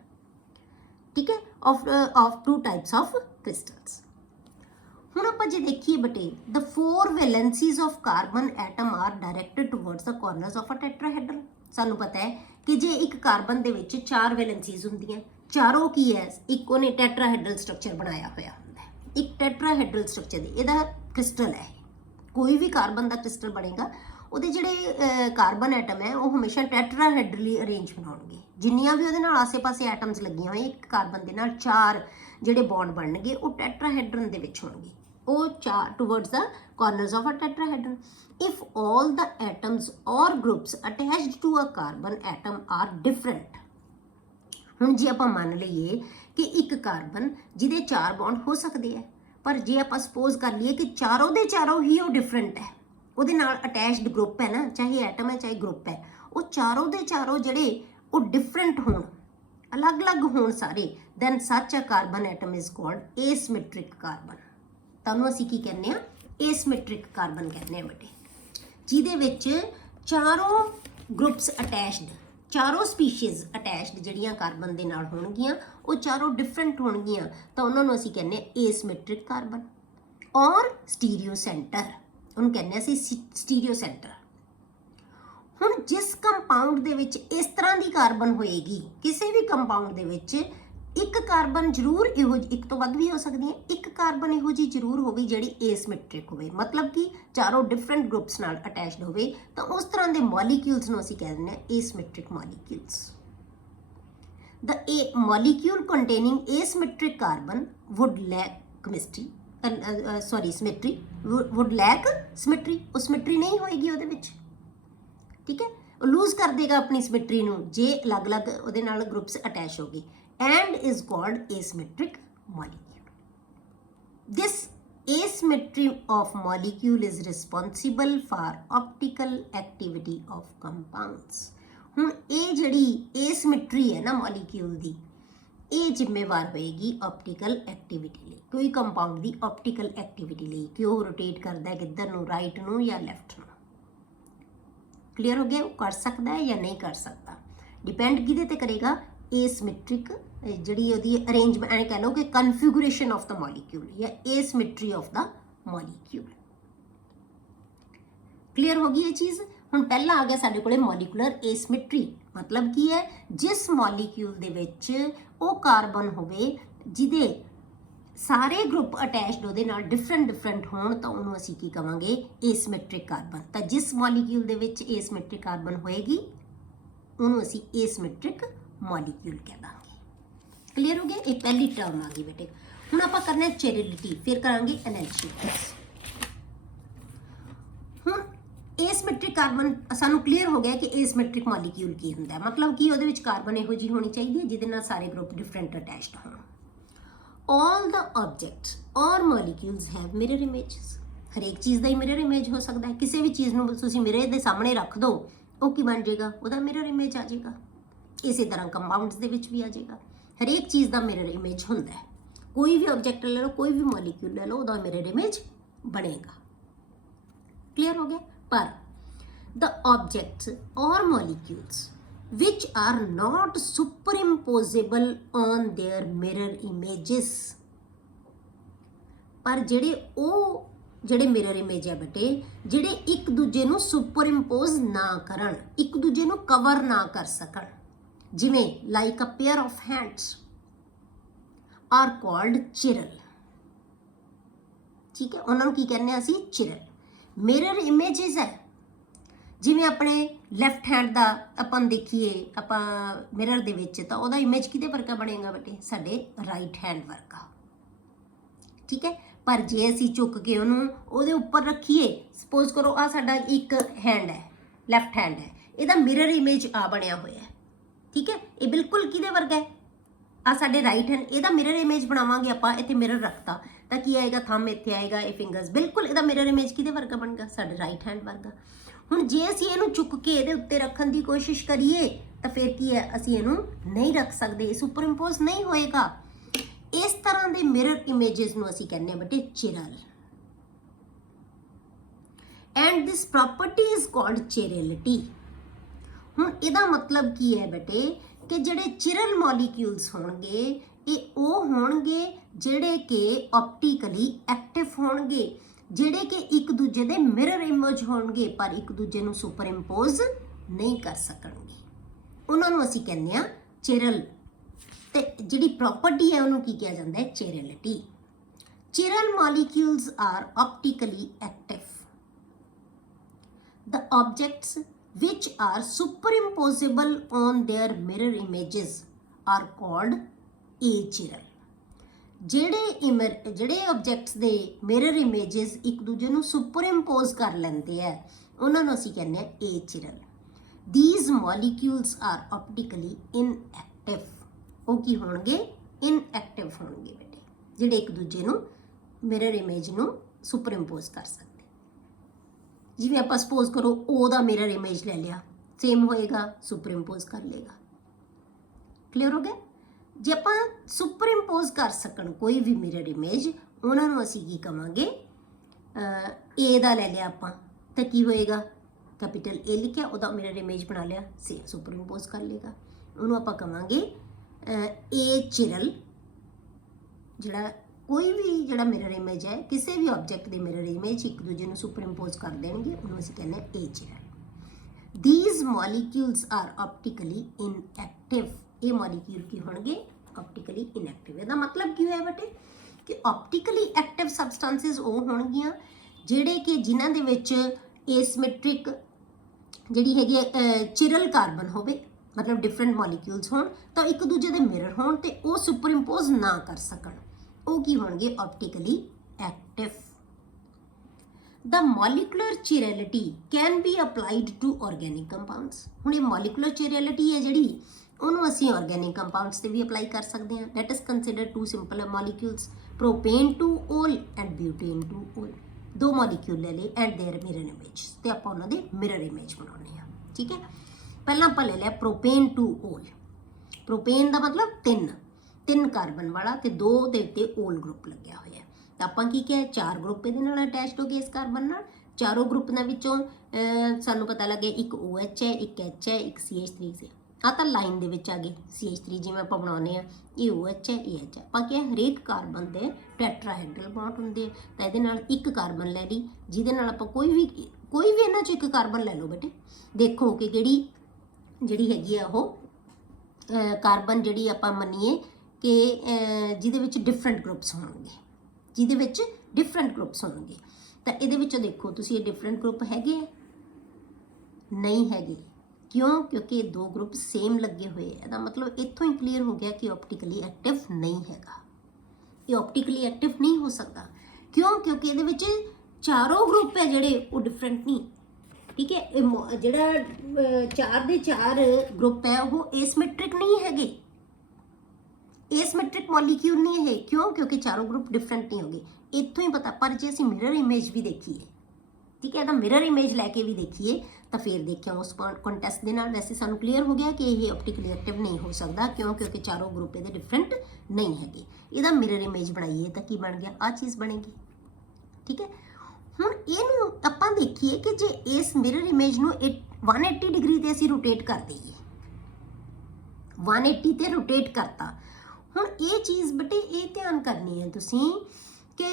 ਠੀਕ ਹੈ, ਆਫ 2 ਟਾਈਪਸ ਆਫ ਕ੍ਰਿਸਟਲਸ। ਹੁਣ ਆਪਾਂ ਜੇ ਦੇਖੀਏ ਬੇਟੇ, the 4 valencies of carbon atom are directed towards the corners of a tetrahedral. ਸਾਨੂੰ ਪਤਾ ਹੈ ਕਿ ਜੇ ਇੱਕ ਕਾਰਬਨ ਦੇ ਵਿੱਚ 4 ਵੈਲੈਂਸੀਜ਼ ਹੁੰਦੀਆਂ, ਚਾਰੋਂ ਕੀ ਹੈ, ਇੱਕ ਉਹਨੇ ਟੈਟਰਾਹੈਡਰਲ ਸਟਰਕਚਰ ਬਣਾਇਆ ਹੋਇਆ ਹੁੰਦਾ ਹੈ, ਇੱਕ ਟੈਟਰਾਹੈਡਰਲ ਸਟਰਕਚਰ ਦੇ ਇਹਦਾ ਕ੍ਰਿਸਟਲ ਹੈ। ਕੋਈ ਵੀ ਕਾਰਬਨ ਦਾ ਕ੍ਰਿਸਟਲ ਬਣੇਗਾ, ਉਹਦੇ ਜਿਹੜੇ ਕਾਰਬਨ ਐਟਮ ਹੈ ਉਹ ਹਮੇਸ਼ਾ ਟੈਟਰਾਹੈਡਰਲੀ ਅਰੇਂਜ ਬਣਾਉਣਗੇ। ਜਿੰਨੀਆਂ ਵੀ ਉਹਦੇ ਨਾਲ ਆਸੇ-ਪਾਸੇ ਐਟਮਸ ਲੱਗੀਆਂ ਹੋਈਆਂ, ਇੱਕ ਕਾਰਬਨ ਦੇ ਨਾਲ 4 ਜਿਹੜੇ ਬੌਂਡ ਬਣਨਗੇ ਉਹ ਟੈਟਰਾਹੈਡਰਨ ਦੇ ਵਿੱਚ ਹੋਣਗੇ, ਉਹ 4 towards the corners of a tetrahedron. If all the atoms or groups attached to a carbon atom are different, ਹੁਣ ਜੇ ਆਪਾਂ ਮੰਨ ਲਈਏ ਕਿ ਇੱਕ ਕਾਰਬਨ ਜਿਹਦੇ 4 ਬੌਂਡ ਹੋ ਸਕਦੇ ਹੈ, ਪਰ ਜੇ ਆਪਾਂ ਸਪੋਜ਼ ਕਰ ਲਈਏ ਕਿ ਚਾਰੋਂ ਦੇ ਚਾਰੋਂ ਹੀ ਉਹ ਡਿਫਰੈਂਟ ਹੈ, ਉਹਦੇ ਨਾਲ ਅਟੈਚਡ ਗਰੁੱਪ ਹੈ ਨਾ, ਚਾਹੇ ਐਟਮ ਹੈ ਚਾਹੇ ਗਰੁੱਪ ਹੈ, ਉਹ ਚਾਰੋਂ ਦੇ ਚਾਰੋਂ ਜਿਹੜੇ ਉਹ ਡਿਫਰੈਂਟ ਹੋਣ, ਅਲੱਗ-ਅਲੱਗ ਹੋਣ ਸਾਰੇ, then such a carbon atom is called asymmetric carbon। ਤੁਹਾਨੂੰ ਅਸੀਂ ਕੀ ਕਹਿੰਦੇ ਆ, asymmetric carbon ਕਹਿੰਦੇ ਆ ਬੇਟੇ, ਜਿਹਦੇ ਵਿੱਚ ਚਾਰੋਂ ਗਰੁੱਪਸ ਅਟੈਚਡ, ਚਾਰੋਂ ਸਪੀਸ਼ੀਜ਼ ਅਟੈਚਡ ਜਿਹੜੀਆਂ ਕਾਰਬਨ ਦੇ ਨਾਲ ਹੋਣਗੀਆਂ ਉਹ ਚਾਰੋਂ ਡਿਫਰੈਂਟ ਹੋਣਗੀਆਂ, ਤਾਂ ਉਹਨਾਂ ਨੂੰ ਅਸੀਂ ਕਹਿੰਦੇ ਆ ਏਸਿਮੈਟ੍ਰਿਕ ਕਾਰਬਨ। ਔਰ ਸਟੀਰੀਓ ਸੈਂਟਰ, ਉਹਨੂੰ ਕਹਿੰਦੇ ਅਸੀਂ ਸਟੀਰੀਓ ਸੈਂਟਰ। ਹੁਣ ਜਿਸ ਕੰਪਾਊਂਡ ਦੇ ਵਿੱਚ ਇਸ ਤਰ੍ਹਾਂ ਦੀ ਕਾਰਬਨ ਹੋਏਗੀ, ਕਿਸੇ ਵੀ ਕੰਪਾਊਂਡ ਦੇ ਵਿੱਚ ਇੱਕ ਕਾਰਬਨ ਜ਼ਰੂਰ ਇਹੋ ਜਿਹੀ, ਇੱਕ ਤੋਂ ਵੱਧ ਵੀ ਹੋ ਸਕਦੀ ਹੈ, ਇੱਕ ਕਾਰਬਨ ਇਹੋ ਜਿਹੀ ਜ਼ਰੂਰ ਹੋਵੇ ਜਿਹੜੀ ਏਸਿਮੈਟ੍ਰਿਕ ਹੋਵੇ, ਮਤਲਬ ਕਿ ਚਾਰੋਂ ਡਿਫਰੈਂਟ ਗਰੁੱਪਸ ਨਾਲ ਅਟੈਚਡ ਹੋਵੇ, ਤਾਂ ਉਸ ਤਰ੍ਹਾਂ ਦੇ ਮੋਲੀਕਿਊਲਸ ਨੂੰ ਅਸੀਂ ਕਹਿ ਦਿੰਦੇ ਹਾਂ ਏਸਿਮੈਟ੍ਰਿਕ molecules. The molecule containing asymmetric carbon would lack symmetry, would lack symmetry, ਉਹ symmetry ਨਹੀਂ ਹੋਏਗੀ ਉਹਦੇ ਵਿੱਚ, ਠੀਕ ਹੈ, ਉਹ ਲੂਜ਼ ਕਰ ਦੇਗਾ ਆਪਣੀ ਸਿਮੈਟਰੀ ਨੂੰ ਜੇ ਅਲੱਗ-ਅਲੱਗ ਉਹਦੇ ਨਾਲ ਗਰੁੱਪਸ ਅਟੈਚ ਹੋ ਗਏ, and is called asymmetric molecule. This asymmetry of molecule is responsible for optical activity of compounds। ਹੁਣ ਇਹ ਜਿਹੜੀ asymmetry ਹੈ ਨਾ ਮੋਲੀਕਿਊਲ ਦੀ, ਇਹ ਜ਼ਿੰਮੇਵਾਰ ਹੋਏਗੀ ਆਪਟੀਕਲ ਐਕਟੀਵਿਟੀ ਲਈ, ਕੋਈ ਕੰਪਾਊਂਡ ਦੀ ਆਪਟੀਕਲ ਐਕਟੀਵਿਟੀ ਲਈ, ਕਿ ਉਹ ਰੋਟੇਟ ਕਰਦਾ ਹੈ ਕਿੱਧਰ ਨੂੰ, ਰਾਈਟ ਨੂੰ ਜਾਂ ਲੈਫਟ ਨੂੰ। ਕਲੀਅਰ ਹੋ ਗਿਆ, ਉਹ ਕਰ ਸਕਦਾ ਹੈ ਜਾਂ ਨਹੀਂ ਕਰ ਸਕਦਾ, ਡਿਪੈਂਡ ਕਿਹਦੇ ਤੇ ਕਰੇਗਾ, ਏਸਿਮੈਟ੍ਰਿਕ ਜਿਹੜੀ ਉਹਦੀ ਅਰੇਂਜਮੈਂਟ, ਐਂ ਕਹਿ ਲਓ ਕਿ ਕਨਫਿਗੂਰੇਸ਼ਨ ਆਫ ਦ ਮੋਲੀਕਿਊਲ ਜਾਂ ਏਸਿਮੈਟਰੀ ਆਫ ਦ ਮੋਲੀਕਿਊਲ। ਕਲੀਅਰ ਹੋ ਗਈ ਇਹ ਚੀਜ਼। ਹੁਣ ਪਹਿਲਾਂ ਆ ਗਿਆ ਸਾਡੇ ਕੋਲੇ ਮੋਲੀਕੂਲਰ ਏਸਿਮੈਟਰੀ, ਮਤਲਬ ਕੀ ਹੈ, ਜਿਸ ਮੋਲੀਕਿਊਲ ਦੇ ਵਿੱਚ ਉਹ ਕਾਰਬਨ ਹੋਵੇ ਜਿਹਦੇ ਸਾਰੇ ਗਰੁੱਪ ਅਟੈਚਡ ਉਹਦੇ ਨਾਲ ਡਿਫਰੈਂਟ ਹੋਣ, ਤਾਂ ਉਹਨੂੰ ਅਸੀਂ ਕੀ ਕਵਾਂਗੇ, ਏਸਿਮੈਟ੍ਰਿਕ ਕਾਰਬਨ। ਤਾਂ ਜਿਸ ਮੋਲੀਕਿਊਲ ਦੇ ਵਿੱਚ ਏਸਿਮੈਟ੍ਰਿਕ ਕਾਰਬਨ ਹੋਏਗੀ ਉਹਨੂੰ ਅਸੀਂ ਏਸਿਮੈਟ੍ਰਿਕ ਮੋਲੀਕਿਊਲ ਕਹਿ ਦਾਂਗੇ। ਕਲੀਅਰ ਹੋ ਗਿਆ, ਇਹ ਪਹਿਲੀ ਟਰਮ ਆ ਗਈ ਬੇਟੇ। ਹੁਣ ਆਪਾਂ ਕਰਨਾ ਚੈਰਿਲਿਟੀ, ਫਿਰ ਕਰਾਂਗੇ ਐਨਾਲਿਸਿਸ। ਹੁਣ ਏਸਿਮੈਟ੍ਰਿਕ ਕਾਰਬਨ ਸਾਨੂੰ ਕਲੀਅਰ ਹੋ ਗਿਆ ਕਿ ਏਸਿਮੈਟ੍ਰਿਕ ਮੋਲੀਕਿਊਲ ਕੀ ਹੁੰਦਾ ਹੈ, ਮਤਲਬ ਕਿ ਉਹਦੇ ਵਿੱਚ ਕਾਰਬਨ ਇਹੋ ਜਿਹੀ ਹੋਣੀ ਚਾਹੀਦੀ ਹੈ ਜਿਹਦੇ ਨਾਲ ਸਾਰੇ ਗਰੁੱਪ ਡਿਫਰੈਂਟ ਅਟੈਚਡ ਹੋਣ। All the objects or molecules have mirror images। ਹਰੇਕ ਚੀਜ਼ ਦਾ ਹੀ ਮਿਰਰ ਇਮੇਜ ਹੋ ਸਕਦਾ ਹੈ, ਕਿਸੇ ਵੀ ਚੀਜ਼ ਨੂੰ ਤੁਸੀਂ ਮਿਰਰ ਦੇ ਸਾਹਮਣੇ ਰੱਖ ਦਿਓ, ਉਹ ਕੀ ਬਣ ਜਾਏਗਾ, ਉਹਦਾ ਮਿਰਰ ਇਮੇਜ ਆ ਜਾਏਗਾ। ਇਸੇ ਤਰ੍ਹਾਂ ਕੰਪਾਊਂਡਸ ਦੇ ਵਿੱਚ ਵੀ ਆ ਜਾਏਗਾ, ਹਰੇਕ ਚੀਜ਼ ਦਾ ਮਿਰਰ ਇਮੇਜ ਹੁੰਦਾ ਹੈ। ਕੋਈ ਵੀ ਆਬਜੈਕਟ ਲੈ ਲਓ, ਕੋਈ ਵੀ ਮੋਲੀਕਿਊਲ ਲੈ ਲਓ, ਉਹਦਾ ਮਿਰਰ ਇਮੇਜ ਬਣੇਗਾ। ਕਲੀਅਰ ਹੋ ਗਿਆ। ਪਰ the objects or molecules which are not superimposable on their mirror images, ਪਰ ਜਿਹੜੇ ਮਿਰਰ ਇਮੇਜ ਹੈ ਬੇਟੇ, ਜਿਹੜੇ ਇੱਕ ਦੂਜੇ ਨੂੰ ਸੁਪਰ ਇੰਪੋਜ਼ ਨਾ ਕਰਨ, ਇੱਕ ਦੂਜੇ ਨੂੰ ਕਵਰ ਨਾ ਕਰ ਸਕਣ, ਜਿਵੇਂ like a pair of hands are called chiral. ਠੀਕ ਹੈ, ਉਹਨਾਂ ਨੂੰ ਕੀ ਕਹਿੰਦੇ ਆ ਅਸੀਂ, ਚਿਰਲ। ਮਿਰਰ ਇਮੇजेस ਹੈ, ਜਿਵੇਂ ਆਪਣੇ ਲੈਫਟ ਹੈਂਡ ਦਾ ਆਪਾਂ ਦੇਖੀਏ ਆਪਾਂ ਮਿਰਰ ਦੇ ਵਿੱਚ ਤਾਂ ਉਹਦਾ ਇਮੇਜ ਕਿਹਦੇ ਵਰਗਾ ਬਣੇਗਾ ਬੇਟੇ, ਸਾਡੇ ਰਾਈਟ ਹੈਂਡ ਵਰਗਾ। ਠੀਕ ਹੈ, ਪਰ ਜੇ ਅਸੀਂ ਚੁੱਕ ਕੇ ਉਹਨੂੰ ਉਹਦੇ ਉੱਪਰ ਰੱਖੀਏ, ਸਪੋਜ਼ ਕਰੋ ਆ ਸਾਡਾ ਇੱਕ ਹੈਂਡ ਹੈ, ਲੈਫਟ ਹੈਂਡ ਹੈ, ਇਹਦਾ ਮਿਰਰ ਇਮੇਜ ਆ ਬਣਿਆ ਹੋਇਆ ਹੈ। ਠੀਕ ਹੈ, ਇਹ ਬਿਲਕੁਲ ਕਿਹਦੇ ਵਰਗਾ ਹੈ, ਆ ਸਾਡੇ ਰਾਈਟ ਹੈਂਡ, ਇਹਦਾ ਮਿਰਰ ਇਮੇਜ ਬਣਾਵਾਂਗੇ ਆਪਾਂ। ਇੱਥੇ ਮਿਰਰ ਰੱਖਤਾ ਤਾਂ ਕੀ ਆਏਗਾ, ਥੰਬ ਇੱਥੇ ਆਏਗਾ, ਇਹ ਫਿੰਗਰਸ, ਬਿਲਕੁਲ ਇਹਦਾ ਮਿਰਰ ਇਮੇਜ ਕਿਹਦੇ ਵਰਗਾ ਬਣੇਗਾ, ਸਾਡੇ ਰਾਈਟ ਹੈਂਡ ਵਰਗਾ। ਹੁਣ ਜੇ ਅਸੀਂ ਇਹਨੂੰ ਚੁੱਕ ਕੇ ਇਹਦੇ ਉੱਤੇ ਰੱਖਣ ਦੀ ਕੋਸ਼ਿਸ਼ ਕਰੀਏ ਤਾਂ ਫਿਰ ਕੀ ਹੈ, ਅਸੀਂ ਇਹਨੂੰ ਨਹੀਂ ਰੱਖ ਸਕਦੇ, ਇਹ ਸੁਪਰ ਇੰਪੋਜ਼ ਨਹੀਂ ਹੋਏਗਾ। ਇਸ ਤਰ੍ਹਾਂ ਦੇ ਮਿਰਰ ਇਮੇजेस ਨੂੰ ਅਸੀਂ ਕਹਿੰਦੇ ਹਾਂ ਬੇਟੇ chiral, and this property is called chirality. ਹੁਣ ਇਹਦਾ ਮਤਲਬ ਕੀ ਹੈ ਬੇਟੇ ਕਿ ਜਿਹੜੇ ਚਿਰਲ ਮੋਲੀਕਿਊਲਸ ਹੋਣਗੇ ਇਹ ਉਹ ਹੋਣਗੇ ਜਿਹੜੇ ਕਿ ਆਪਟੀਕਲੀ ਐਕਟਿਵ ਹੋਣਗੇ, ਜਿਹੜੇ ਕਿ ਇੱਕ ਦੂਜੇ ਦੇ ਮਿਰਰ ਇਮੇਜ ਹੋਣਗੇ ਪਰ ਇੱਕ ਦੂਜੇ ਨੂੰ ਸੁਪਰ ਇੰਪੋਜ਼ ਨਹੀਂ ਕਰ ਸਕਣਗੇ, ਉਹਨਾਂ ਨੂੰ ਅਸੀਂ ਕਹਿੰਦੇ ਆ ਚਿਰਲ। ਤੇ ਜਿਹੜੀ ਪ੍ਰੋਪਰਟੀ ਹੈ ਉਹਨੂੰ ਕੀ ਕਿਹਾ ਜਾਂਦਾ ਹੈ, chirality. Chiral molecules are optically active. The objects which are superimposable on their mirror images are called achiral। ਜਿਹੜੇ ਆਬਜੈਕਟਸ ਦੇ ਮਿਰਰ ਇਮੇजेस ਇੱਕ ਦੂਜੇ ਨੂੰ ਸੁਪਰ ਇੰਪੋਜ਼ ਕਰ ਲੈਂਦੇ ਆ ਉਹਨਾਂ ਨੂੰ ਅਸੀਂ ਕਹਿੰਦੇ ਆ achiral। These molecules are optically inactive। ਉਹ ਕੀ ਹੋਣਗੇ, ਇਨਐਕਟਿਵ ਹੋਣਗੇ ਬੇਟੇ, ਜਿਹੜੇ ਇੱਕ ਦੂਜੇ ਨੂੰ ਮਿਰਰ ਇਮੇਜ ਨੂੰ ਸੁਪਰ ਇੰਪੋਜ਼ ਕਰ ਸਕਦੇ। ਜਿਵੇਂ ਆਪਾਂ ਸਪੋਜ਼ ਕਰੋ O ਦਾ ਮਿਰਰ ਇਮੇਜ ਲੈ ਲਿਆ, ਸੇਮ ਹੋਏਗਾ, ਸੁਪਰ ਇੰਪੋਜ਼ ਕਰ ਲੇਗਾ। ਕਲੀਅਰ ਹੋ ਗਿਆ। ਜੇ ਆਪਾਂ ਸੁਪਰ ਇੰਪੋਜ਼ ਕਰ ਸਕਣ ਕੋਈ ਵੀ ਮਿਰਰ ਇਮੇਜ, ਉਹਨਾਂ ਨੂੰ ਅਸੀਂ ਕੀ ਕਵਾਂਗੇ, A ਦਾ ਲੈ ਲਿਆ ਆਪਾਂ ਤਾਂ ਕੀ ਹੋਏਗਾ, ਕੈਪੀਟਲ A ਲਿਖਿਆ, ਉਹਦਾ ਮਿਰਰ ਇਮੇਜ ਬਣਾ ਲਿਆ, ਸੇਮ ਸੁਪਰ ਇੰਪੋਜ਼ ਕਰ ਲੇਗਾ। ਉਹਨੂੰ ਆਪਾਂ ਕਵਾਂਗੇ achiral। ਜਿਹੜਾ ਕੋਈ ਵੀ ਜਿਹੜਾ ਮਿਰਰ ਇਮੇਜ ਹੈ, ਕਿਸੇ ਵੀ ਆਬਜੈਕਟ ਦੇ ਮਿਰਰ ਇਮੇਜ ਇੱਕ ਦੂਜੇ ਨੂੰ ਸੁਪਰ ਇੰਪੋਜ਼ ਕਰ ਦੇਣਗੇ, ਉਹਨੂੰ ਅਸੀਂ ਕਹਿੰਦੇ ਹਾਂ achiral। These molecules are optically inactive। ਇਹ ਮੋਲੀਕਿਊਲ ਕੀ ਹੋਣਗੇ, ਆਪਟੀਕਲੀ ਇਨਐਕਟਿਵ। ਇਹਦਾ ਮਤਲਬ ਕੀ ਹੋਇਆ ਬੇਟੇ ਕਿ ਆਪਟੀਕਲੀ ਐਕਟਿਵ ਸਬਸਟੈਂਸਿਸ ਉਹ ਹੋਣਗੀਆਂ ਜਿਹੜੇ ਕਿ ਜਿਨ੍ਹਾਂ ਦੇ ਵਿੱਚ ਏਸਿਮੈਟ੍ਰਿਕ ਜਿਹੜੀ ਹੈਗੀ ਚਿਰਲ ਕਾਰਬਨ ਹੋਵੇ, ਮਤਲਬ ਡਿਫਰੈਂਟ ਮੋਲੀਕਿਊਲਸ ਹੋਣ ਤਾਂ ਇੱਕ ਦੂਜੇ ਦੇ ਮਿਰਰ ਹੋਣ ਤੇ ਉਹ ਸੁਪਰ ਇੰਪੋਜ਼ ਨਾ ਕਰ ਸਕਣ, ਉਹ ਕੀ ਹੋਣਗੇ, ਆਪਟੀਕਲੀ active. The molecular chirality can be applied to organic compounds। ਹੁਣ ਇਹ molecular chirality ਹੈ ਜਿਹੜੀ, ਉਹਨੂੰ ਅਸੀਂ organic compounds ਤੇ ਵੀ ਅਪਲਾਈ ਕਰ ਸਕਦੇ ਹਾਂ। Let us consider two simple molecules, propane to ol and butane to ol। ਦੋ ਮੋਲੀਕਿਊਲ ਲੈ ਲਏ ਐਂਡ देयर mirror image, ਤੇ ਆਪਾਂ ਉਹਨਾਂ ਦੇ ਮਿਰਰ ਇਮੇਜ ਬਣਾਉਣੇ ਆ। ਠੀਕ ਹੈ, ਪਹਿਲਾਂ ਆਪਾਂ ਲੈ ਲਿਆ ਪ੍ਰੋਪੇਨ ਟੂ ol। ਪ੍ਰੋਪੇਨ ਦਾ ਮਤਲਬ ਤਿੰਨ ਕਾਰਬਨ ਵਾਲਾ ਤੇ ਦੋ ਦੇ ਉੱਤੇ ol ਗਰੁੱਪ ਲੱਗਿਆ ਹੋਇਆ। ਤਾਂ ਆਪਾਂ ਕੀ ਕਿਹਾ, ਚਾਰ ਗਰੁੱਪ ਇਹਦੇ ਨਾਲ ਅਟੈਚਡ ਹੋ ਗਏ ਇਸ ਕਾਰਬਨ ਨਾਲ। ਚਾਰੋਂ ਗਰੁੱਪ ਵਿੱਚੋਂ ਸਾਨੂੰ ਪਤਾ ਲੱਗਿਆ ਇੱਕ OH ਹੈ, ਇੱਕ H ਹੈ, ਇੱਕ CH3 ਹੈ। ਆ ਤਾਂ ਲਾਈਨ ਦੇ ਵਿੱਚ ਆ ਗਏ CH3, ਜਿਵੇਂ ਆਪਾਂ ਬਣਾਉਂਦੇ ਆ, ਇਹ OH ਹੈ, ਇਹ H ਹੈ। ਆਪਾਂ ਕਿਹਾ ਹਰੇਕ ਕਾਰਬਨ ਦੇ ਟੈਟਰਾਹੈਡਰਲ ਬੌਂਡ ਹੁੰਦੇ ਆ, ਤਾਂ ਇਹਦੇ ਨਾਲ ਇੱਕ ਕਾਰਬਨ ਲੈ ਲਈ, ਜਿਹਦੇ ਨਾਲ ਆਪਾਂ ਕੋਈ ਵੀ ਇਹਨਾਂ ਚੋਂ ਇੱਕ ਕਾਰਬਨ ਲੈ ਲਓ ਬੇਟੇ, ਦੇਖੋ ਕਿ ਜਿਹੜੀ ਹੈਗੀ ਆ ਉਹ ਕਾਰਬਨ ਜਿਹੜੀ ਆਪਾਂ ਮੰਨੀਏ ਕਿ ਜਿਹਦੇ ਵਿੱਚ ਡਿਫਰੈਂਟ ਗਰੁੱਪਸ ਹੋਣਗੇ, ਤਾਂ ਇਹਦੇ ਵਿੱਚੋਂ ਦੇਖੋ ਤੁਸੀਂ ਇਹ ਡਿਫਰੈਂਟ ਗਰੁੱਪ ਹੈਗੇ ਆ, ਨਹੀਂ ਹੈਗੇ। ਕਿਉਂ, ਕਿਉਂਕਿ ਇਹ ਦੋ ਗਰੁੱਪ ਸੇਮ ਲੱਗੇ ਹੋਏ ਆ। ਇਹਦਾ ਮਤਲਬ ਇੱਥੋਂ ਹੀ ਕਲੀਅਰ ਹੋ ਗਿਆ ਕਿ ਆਪਟੀਕਲੀ ਐਕਟਿਵ ਨਹੀਂ ਹੈਗਾ, ਇਹ ਆਪਟੀਕਲੀ ਐਕਟਿਵ ਨਹੀਂ ਹੋ ਸਕਦਾ। ਕਿਉਂ, ਕਿਉਂਕਿ ਇਹਦੇ ਵਿੱਚ ਚਾਰੋਂ ਗਰੁੱਪ ਹੈ ਜਿਹੜੇ ਉਹ ਡਿਫਰੈਂਟ ਨਹੀਂ। ਠੀਕ ਹੈ, ਇਹ ਜਿਹੜਾ ਚਾਰ ਦੇ ਚਾਰ ਗਰੁੱਪ ਹੈ ਉਹ ਏਸਿਮੈਟ੍ਰਿਕ ਨਹੀਂ ਹੈਗੇ, ਏਸਿਮੈਟ੍ਰਿਕ ਮੋਲੀਕਿਊਲ ਨਹੀਂ ਹੈ। ਕਿਉਂ, ਕਿਉਂਕਿ ਚਾਰੋਂ ਗਰੁੱਪ ਡਿਫਰੈਂਟ ਨਹੀਂ ਹੋਗੇ। ਇੱਥੋਂ ਹੀ ਪਤਾ। ਪਰ ਜੇ ਅਸੀਂ ਮਿਰਰ ਇਮੇਜ ਵੀ ਦੇਖੀਏ, ਠੀਕ ਹੈ, ਇਹਦਾ ਮਿਰਰ ਇਮੇਜ ਲੈ ਕੇ ਵੀ ਦੇਖੀਏ ਤਾਂ ਫਿਰ ਦੇਖਿਆ ਉਸ ਕੰਟੈਸਟ ਦੇ ਨਾਲ ਵੈਸੇ ਸਾਨੂੰ ਕਲੀਅਰ ਹੋ ਗਿਆ ਕਿ ਇਹ ਆਪਟੀਕਲੀ ਐਕਟਿਵ ਨਹੀਂ ਹੋ ਸਕਦਾ। ਕਿਉਂ, ਕਿਉਂਕਿ ਚਾਰੋਂ ਗਰੁੱਪ ਇਹਦੇ ਡਿਫਰੈਂਟ ਨਹੀਂ ਹੈਗੇ। ਇਹਦਾ ਮਿਰਰ ਇਮੇਜ ਬਣਾਈਏ ਤਾਂ ਕੀ ਬਣ ਗਿਆ, ਆਹ ਚੀਜ਼ ਬਣੇਗੀ। ਠੀਕ ਹੈ, ਹੁਣ ਇਹਨੂੰ ਆਪਾਂ ਦੇਖੀਏ ਕਿ ਜੇ ਇਸ ਮਿਰਰ ਇਮੇਜ ਨੂੰ 180 ਡਿਗਰੀ ਤੇ ਅਸੀਂ ਰੋਟੇਟ ਕਰ ਦਈਏ, 180 ਤੇ ਰੋਟੇਟ ਕਰਤਾ। ਹੁਣ ਇਹ ਚੀਜ਼ ਬੇਟੇ ਇਹ ਧਿਆਨ ਕਰਨੀ ਹੈ ਤੁਸੀਂ ਕਿ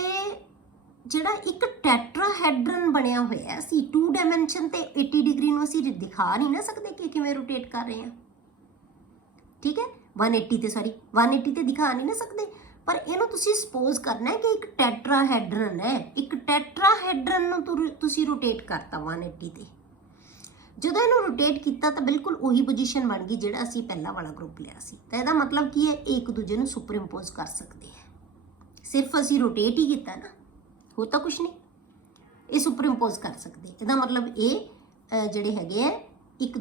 ਜਿਹੜਾ ਇੱਕ ਟੈਟਰਾਹੈਡਰਨ ਬਣਿਆ ਹੋਇਆ, ਅਸੀਂ 2 ਡਾਇਮੈਂਸ਼ਨ ਤੇ 80 ਡਿਗਰੀ ਨੂੰ ਅਸੀਂ ਦਿਖਾ ਨਹੀਂ ਨਾ ਸਕਦੇ ਕਿ ਕਿਵੇਂ ਰੋਟੇਟ ਕਰ ਰਹੇ ਹਾਂ। ਠੀਕ ਹੈ, 180 ਤੇ ਦਿਖਾ ਨਹੀਂ ਨਾ ਸਕਦੇ, ਪਰ ਇਹਨੂੰ ਤੁਸੀਂ ਸਪੋਜ਼ ਕਰਨਾ ਹੈ ਕਿ ਇੱਕ ਟੈਟਰਾਹੈਡਰਨ ਹੈ, ਇੱਕ ਟੈਟਰਾਹੈਡਰਨ ਨੂੰ ਤੁਸੀਂ ਰੋਟੇਟ ਕਰਤਾ 180 ਤੇ। ਜਦੋਂ ਇਹਨੂੰ ਰੋਟੇਟ ਕੀਤਾ ਤਾਂ ਬਿਲਕੁਲ ਉਹੀ ਪੋਜੀਸ਼ਨ ਬਣ ਗਈ ਜਿਹੜਾ ਅਸੀਂ ਪਹਿਲਾਂ ਵਾਲਾ ਗਰੁੱਪ ਲਿਆ ਸੀ। ਤਾਂ ਇਹਦਾ ਮਤਲਬ ਕੀ ਹੈ, ਇਹ ਇੱਕ ਦੂਜੇ ਨੂੰ ਸੁਪਰ ਇੰਪੋਜ਼ ਕਰ ਸਕਦੇ ਹੈ। ਸਿਰਫ ਅਸੀਂ ਰੋਟੇਟ ਹੀ ਕੀਤਾ ਨਾ, ਹੋ ਤਾਂ ਕੁਛ ਨਹੀਂ, ਇਹ ਸੁਪਰ ਇੰਪੋਜ਼ ਕਰ ਸਕਦੇ। ਇਹਦਾ ਮਤਲਬ ਇਹ ਜਿਹੜੇ ਹੈਗੇ ਆ ਇੱਕ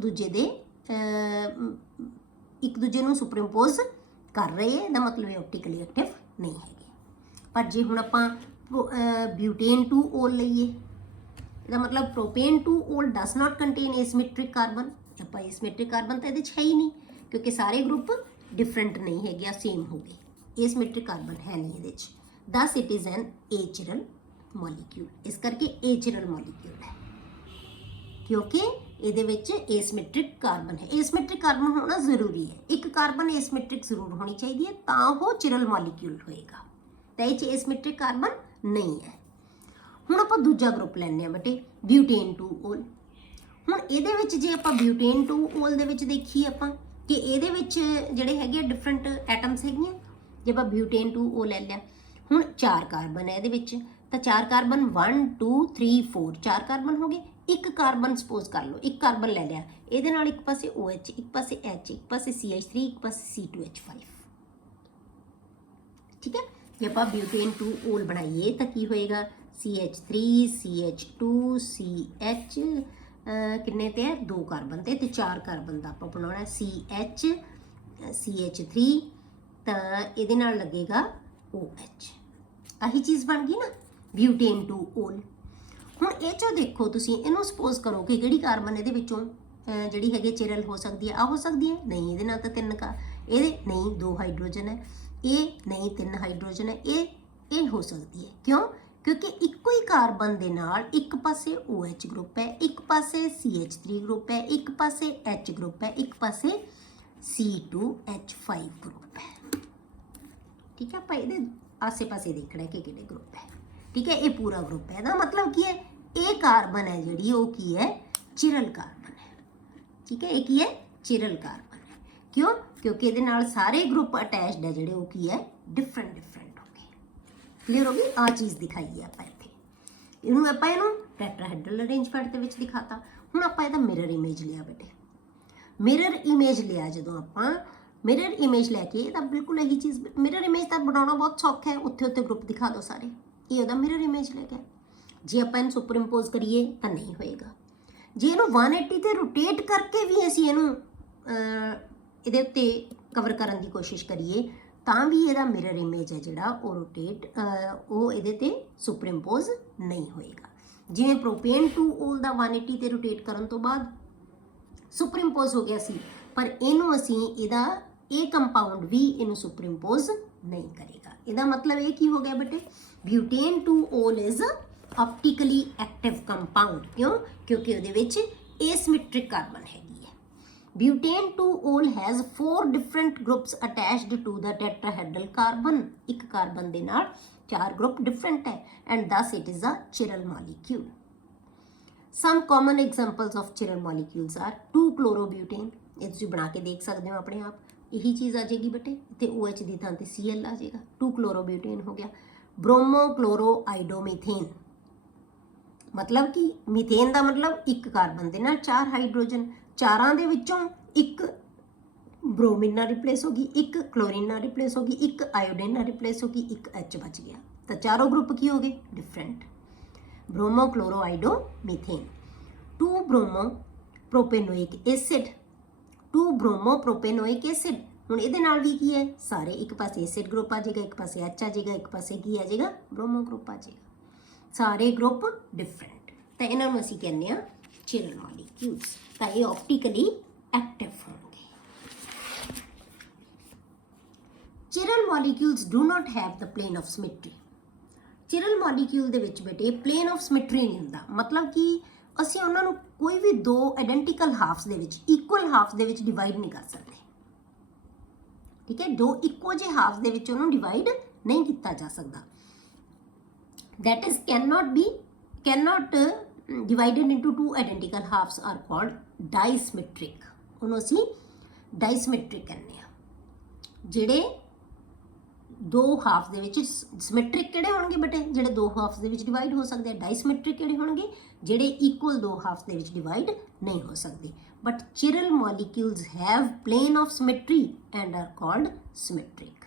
ਦੂਜੇ ਨੂੰ ਸੁਪਰ ਇੰਪੋਜ਼ ਕਰ ਰਹੇ ਹੈ। ਇਹਦਾ ਮਤਲਬ ਇਹ ਆਪਟੀਕਲੀ ਐਕਟਿਵ ਨਹੀਂ ਹੈਗੇ। ਪਰ ਜੇ ਹੁਣ ਆਪਾਂ ਬਿਊਟੇਨ 2 ਓਲ ਲਈਏ, ਇਹਦਾ ਮਤਲਬ ਪ੍ਰੋਪੇਨ 2 ਓਲ ਡਸ ਨਾਟ ਕੰਟੇਨ ਏਸਿਮੈਟ੍ਰਿਕ ਕਾਰਬਨ। ਆਪਾਂ ਏਸਿਮੈਟ੍ਰਿਕ ਕਾਰਬਨ ਤਾਂ ਇਹਦੇ 'ਚ ਹੈ ਹੀ ਨਹੀਂ, ਕਿਉਂਕਿ ਸਾਰੇ ਗਰੁੱਪ ਡਿਫਰੈਂਟ ਨਹੀਂ ਹੈਗੇ ਆ, ਸੇਮ ਹੋ ਗਏ। ਏਸਿਮੈਟ੍ਰਿਕ ਕਾਰਬਨ ਹੈ ਨਹੀਂ ਇਹਦੇ 'ਚ। ਦਸ ਇਟ ਇਜ਼ ਐਨ ਏਚਰਲ ਮੋਲੀਕਿਊਲ। ਇਸ ਕਰਕੇ ਏਚਰਲ ਮੋਲੀਕਿਊਲ ਹੈ ਕਿਉਂਕਿ ਇਹਦੇ ਵਿੱਚ ਏਸਿਮੈਟ੍ਰਿਕ ਕਾਰਬਨ ਹੈ। ਏਸਿਮੈਟ੍ਰਿਕ ਕਾਰਬਨ ਹੋਣਾ ਜ਼ਰੂਰੀ ਹੈ, ਇੱਕ ਕਾਰਬਨ ਏਸਿਮੈਟ੍ਰਿਕ ਜ਼ਰੂਰ ਹੋਣੀ ਚਾਹੀਦੀ ਹੈ, ਤਾਂ ਉਹ ਚਿਰਲ ਮੋਲੀਕਿਊਲ ਹੋਏਗਾ। ਤਾਂ ਇਹ 'ਚ ਏਸਿਮੈਟ੍ਰਿਕ ਕਾਰਬਨ ਨਹੀਂ ਹੈ। ਹੁਣ ਆਪਾਂ ਦੂਜਾ ਗਰੁੱਪ ਲੈਂਦੇ ਹਾਂ ਬੇਟੇ, ਬਿਊਟੇਨ 2 ਓਲ। ਹੁਣ ਇਹਦੇ ਵਿੱਚ ਜੇ ਆਪਾਂ ਬਿਊਟੇਨ 2 ਓਲ ਦੇ ਵਿੱਚ ਦੇਖੀਏ ਆਪਾਂ ਕਿ ਇਹਦੇ ਵਿੱਚ ਜਿਹੜੇ ਹੈਗੇ ਡਿਫਰੈਂਟ ਐਟਮਸ ਹੈਗੀਆਂ। ਜੇ ਆਪਾਂ ਬਿਊਟੇਨ 2 ਓ ਲੈ ਲਿਆ, ਹੁਣ 4 ਕਾਰਬਨ ਹੈ ਇਹਦੇ ਵਿੱਚ, ਤਾਂ 4 ਕਾਰਬਨ 1 2 3 4 4 ਕਾਰਬਨ ਹੋ ਗਏ। ਇੱਕ ਕਾਰਬਨ ਸਪੋਜ਼ ਕਰ ਲਓ, ਇੱਕ ਕਾਰਬਨ ਲੈ ਲਿਆ, ਇਹਦੇ ਨਾਲ ਇੱਕ ਪਾਸੇ OH, ਇੱਕ ਪਾਸੇ H, ਇੱਕ ਪਾਸੇ CH3, ਇੱਕ ਪਾਸੇ C2H5। ਠੀਕ ਹੈ, ਜੇ ਆਪਾਂ ਬਿਊਟੇਨ 2 ਓਲ ਬਣਾਈਏ ਤਾਂ ਕੀ ਹੋਏਗਾ, CH3 CH2 CH ਕਿੰਨੇ ਤੇ ਹੈ, 2 ਕਾਰਬਨ ਤੇ 4 ਕਾਰਬਨ ਦਾ ਆਪਾਂ ਬਣਾਉਣਾ CH CH3, ਤਾਂ ਇਹਦੇ ਨਾਲ ਲੱਗੇਗਾ OH। ਆਹੀ ਚੀਜ਼ ਬਣ ਗਈ ਨਾ ਬਿਊਟੇਨ 2 ਓਲ। ਹੁਣ ਇਹ 'ਚੋਂ ਦੇਖੋ ਤੁਸੀਂ, ਇਹਨੂੰ ਸਪੋਜ਼ ਕਰੋ ਕਿ ਕਿਹੜੀ ਕਾਰਬਨ ਇਹਦੇ ਵਿੱਚੋਂ ਜਿਹੜੀ ਹੈਗੀ ਚਿਰਲ ਹੋ ਸਕਦੀ ਹੈ, ਆ ਹੋ ਸਕਦੀ ਹੈ ਨਹੀਂ, ਇਹਦੇ ਨਾਲ ਤਾਂ 3 ਇਹਦੇ ਨਹੀਂ 2 ਹਾਈਡਰੋਜਨ ਹੈ, ਇਹ ਨਹੀਂ 3 ਹਾਈਡਰੋਜਨ ਹੈ, ਇਹ ਹੋ ਸਕਦੀ ਹੈ। ਕਿਉਂ? ਕਿਉਂਕਿ ਇੱਕੋ ਹੀ ਕਾਰਬਨ ਦੇ ਨਾਲ ਇੱਕ ਪਾਸੇ OH ਗਰੁੱਪ ਹੈ, ਇੱਕ ਪਾਸੇ CH3 ਗਰੁੱਪ ਹੈ, ਇੱਕ ਪਾਸੇ H ਗਰੁੱਪ ਹੈ, ਇੱਕ ਪਾਸੇ C2H5 ਗਰੁੱਪ ਹੈ। ਠੀਕ ਹੈ, ਆਪਾਂ ਇਹਦੇ ਆਸੇ ਪਾਸੇ ਦੇਖਣਾ ਕਿ ਕਿਹੜੇ ਗਰੁੱਪ ਹੈ। ਠੀਕ ਹੈ, ਇਹ ਪੂਰਾ ਗਰੁੱਪ ਹੈ। ਇਹਦਾ ਮਤਲਬ ਕੀ ਹੈ, ਇਹ ਕਾਰਬਨ ਹੈ ਜਿਹੜੀ ਉਹ ਕੀ ਹੈ, ਚਿਰਲ ਕਾਰਬਨ ਹੈ। ਠੀਕ ਹੈ, ਇਹ ਕੀ ਹੈ, ਚਿਰਲ ਕਾਰਬਨ ਹੈ। ਕਿਉਂ? ਕਿਉਂਕਿ ਇਹਦੇ ਨਾਲ ਸਾਰੇ ਗਰੁੱਪ ਅਟੈਚਡ ਹੈ ਜਿਹੜੇ ਉਹ ਕੀ ਹੈ, ਡਿਫਰੈਂਟ ਹੋ ਗਏ। ਕਲੀਅਰ ਹੋ ਗਈ? ਆ ਚੀਜ਼ ਦਿਖਾਈ ਹੈ ਆਪਾਂ ਇੱਥੇ। ਇਹਨੂੰ ਟੈਟਰਾਹੈਡਰਲ ਅਰੇਂਜਮੈਂਟ ਦੇ ਵਿੱਚ ਦਿਖਾਤਾ। ਹੁਣ ਆਪਾਂ ਇਹਦਾ ਮਿਰਰ ਇਮੇਜ ਲਿਆ ਬੇਟੇ। ਮਿਰਰ ਇਮੇਜ ਲਿਆ ਜਦੋਂ ਆਪਾਂ, ਮਿਰਰ ਇਮੇਜ ਲੈ ਕੇ ਤਾਂ ਬਿਲਕੁਲ ਇਹੀ ਚੀਜ਼, ਮਿਰਰ ਇਮੇਜ ਤਾਂ ਬਣਾਉਣਾ ਬਹੁਤ ਸੌਖਾ ਹੈ, ਉੱਥੇ ਗਰੁੱਪ ਦਿਖਾ ਦਿਓ ਸਾਰੇ। ਇਹ ਉਹਦਾ ਮਿਰਰ ਇਮੇਜ ਲੈ ਗਿਆ। ਜੇ ਆਪਾਂ ਇਹਨੂੰ ਸੁਪਰ ਇੰਪੋਜ਼ ਕਰੀਏ ਤਾਂ ਨਹੀਂ ਹੋਏਗਾ। ਜੇ ਇਹਨੂੰ 180 ਤੇ ਰੋਟੇਟ ਕਰਕੇ ਵੀ ਅਸੀਂ ਇਹਨੂੰ ਇਹਦੇ ਉੱਤੇ ਕਵਰ ਕਰਨ ਦੀ ਕੋਸ਼ਿਸ਼ ਕਰੀਏ ਤਾਂ ਵੀ ਇਹਦਾ ਮਿਰਰ ਇਮੇਜ ਹੈ ਜਿਹੜਾ ਉਹ ਇਹਦੇ ਤੇ ਸੁਪਰ ਇੰਪੋਜ਼ ਨਹੀਂ ਹੋਏਗਾ। ਜਿਵੇਂ ਪ੍ਰੋਪੇਨ 2 ਓਲ ਦਾ 180 ਤੇ ਰੋਟੇਟ ਕਰਨ ਤੋਂ ਬਾਅਦ ਸੁਪਰ ਇੰਪੋਜ਼ ਹੋ ਗਿਆ ਸੀ, ਪਰ ਇਹਨੂੰ ਇਹ ਕੰਪਾਊਂਡ ਵੀ ਇਹਨੂੰ ਸੁਪਰ ਇੰਪੋਜ਼ ਨਹੀਂ ਕਰੇਗਾ। ਇਹਦਾ ਮਤਲਬ ਇਹ ਕੀ ਹੋ ਗਿਆ ਬੇਟੇ, butane 2 ol is optically active compound. ਕਿਉਂ? ਕਿਉਂਕਿ ਉਹਦੇ ਵਿੱਚ ਏਸਿਮੈਟ੍ਰਿਕ ਕਾਰਬਨ ਹੈਗੀ ਹੈ। Butane 2 ol has 4 different groups attached to the tetrahedral carbon. ਇੱਕ ਕਾਰਬਨ ਦੇ ਨਾਲ 4 ਗਰੁੱਪ ਡਿਫਰੈਂਟ ਹੈ, and thus it is a chiral molecule. Some common examples of chiral molecules are 2-chlorobutane। ਇਹ ਤੁਸੀਂ ਬਣਾ ਕੇ ਦੇਖ ਸਕਦੇ ਹੋ ਆਪਣੇ ਆਪ, ਇਹੀ ਚੀਜ਼ ਆ ਜਾਏਗੀ ਬੇਟੇ, ਤੇ OH ਦੀ ਥਾਂ ਤੇ Cl ਆ ਜਾਏਗਾ। 2-chlorobutane ਹੋ ਗਿਆ। ब्रोमोक्लोरोआइडोमीथेन, मतलब कि मीथेन का मतलब एक कार्बन के नाल 4 हाइड्रोजन, चारां दे विचों एक ब्रोमीन नाल रिप्लेस होगी, एक क्लोरीन नाल रिप्लेस होगी, एक आयोडीन नाल रिप्लेस होगी, एक H बच गया। तो चारों ग्रुप की हो गए different. Bromochloroiodomethane. Two bromopropanoic acid, two bromopropanoic acid. ਹੁਣ ਇਹਦੇ ਨਾਲ ਵੀ ਕੀ ਹੈ, ਸਾਰੇ ਇੱਕ ਪਾਸੇ ਐਸਿਡ ਗਰੁੱਪ ਆ ਜਾਏਗਾ, ਇੱਕ ਪਾਸੇ H ਆ ਜਾਏਗਾ, ਇੱਕ ਪਾਸੇ ਕੀ ਆ ਜਾਏਗਾ, ਬ੍ਰੋਮੋ ਗਰੁੱਪ ਆ ਜਾਏਗਾ। ਸਾਰੇ ਗਰੁੱਪ ਡਿਫਰੈਂਟ, ਤਾਂ ਇਹਨਾਂ ਨੂੰ ਅਸੀਂ ਕਹਿੰਦੇ ਆ ਚਿਰਲ ਮੋਲੀਕਿਊਲਸ। ਤਾਂ ਇਹ ਆਪਟੀਕਲੀ ਐਕਟਿਵ ਹੋਣਗੇ। Chiral molecules do not have the plane of symmetry. Chiral molecule ਦੇ ਵਿੱਚ ਬੇਟੇ ਪਲੇਨ ਆਫ ਸਿਮੈਟਰੀ ਨਹੀਂ ਹੁੰਦਾ, ਮਤਲਬ ਕਿ ਅਸੀਂ ਉਹਨਾਂ ਨੂੰ ਕੋਈ ਵੀ ਦੋ ਆਇਡੈਂਟੀਕਲ ਹਾਫਸ ਦੇ ਵਿੱਚ, ਇਕੁਅਲ ਹਾਫਸ ਦੇ ਵਿੱਚ ਡਿਵਾਈਡ ਨਹੀਂ ਕਰ ਸਕਦੇ। ਠੀਕ ਹੈ, ਦੋ ਇੱਕੋ ਜਿਹੇ ਹਾਫਸ ਦੇ ਵਿੱਚ ਉਹਨੂੰ ਡਿਵਾਈਡ ਨਹੀਂ ਕੀਤਾ ਜਾ ਸਕਦਾ। that is cannot divided into two identical halves are called disymmetric। ਉਹਨੂੰ ਅਸੀਂ ਡਾਈਸਿਮੈਟ੍ਰਿਕ ਕਹਿੰਦੇ ਆ। ਜਿਹੜੇ दो हाफ दे विच सिमेट्रिक किहड़े होणगे बेटे जिहड़े दो हाफ्स दे विच डिवाइड हो सकदे, डाइसिमेट्रिक किहड़े होणगे जिहड़े इक्वल दो हाफ्स दे विच डिवाइड नहीं हो सकदे। But chiral molecules have plane of symmetry and are called symmetric.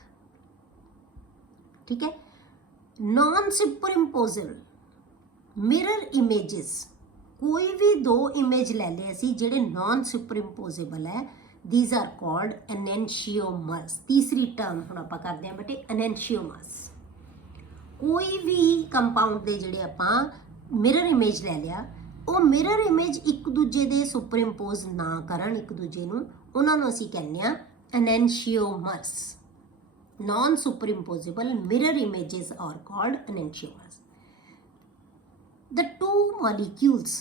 ठीक है। नॉन सुपरइम्पोजेबल मिरर इमेजेस, कोई भी दो इमेज ले ले असी जिहड़े नॉन सुपरइम्पोजेबल है, these are called enantiomers। तीसरी टर्म हुण आपां करदे हां बेटे enantiomers। कोई भी कंपाउंड दे जिहड़े आपां मिरर इमेज ले लिया, वो मिरर इमेज एक दूजे दे सुपर इंपोज ना करन एक दूजे नूं, उन्हां नूं असीं कहने आ enantiomers। Non super imposable mirror images are called enantiomers। The two molecules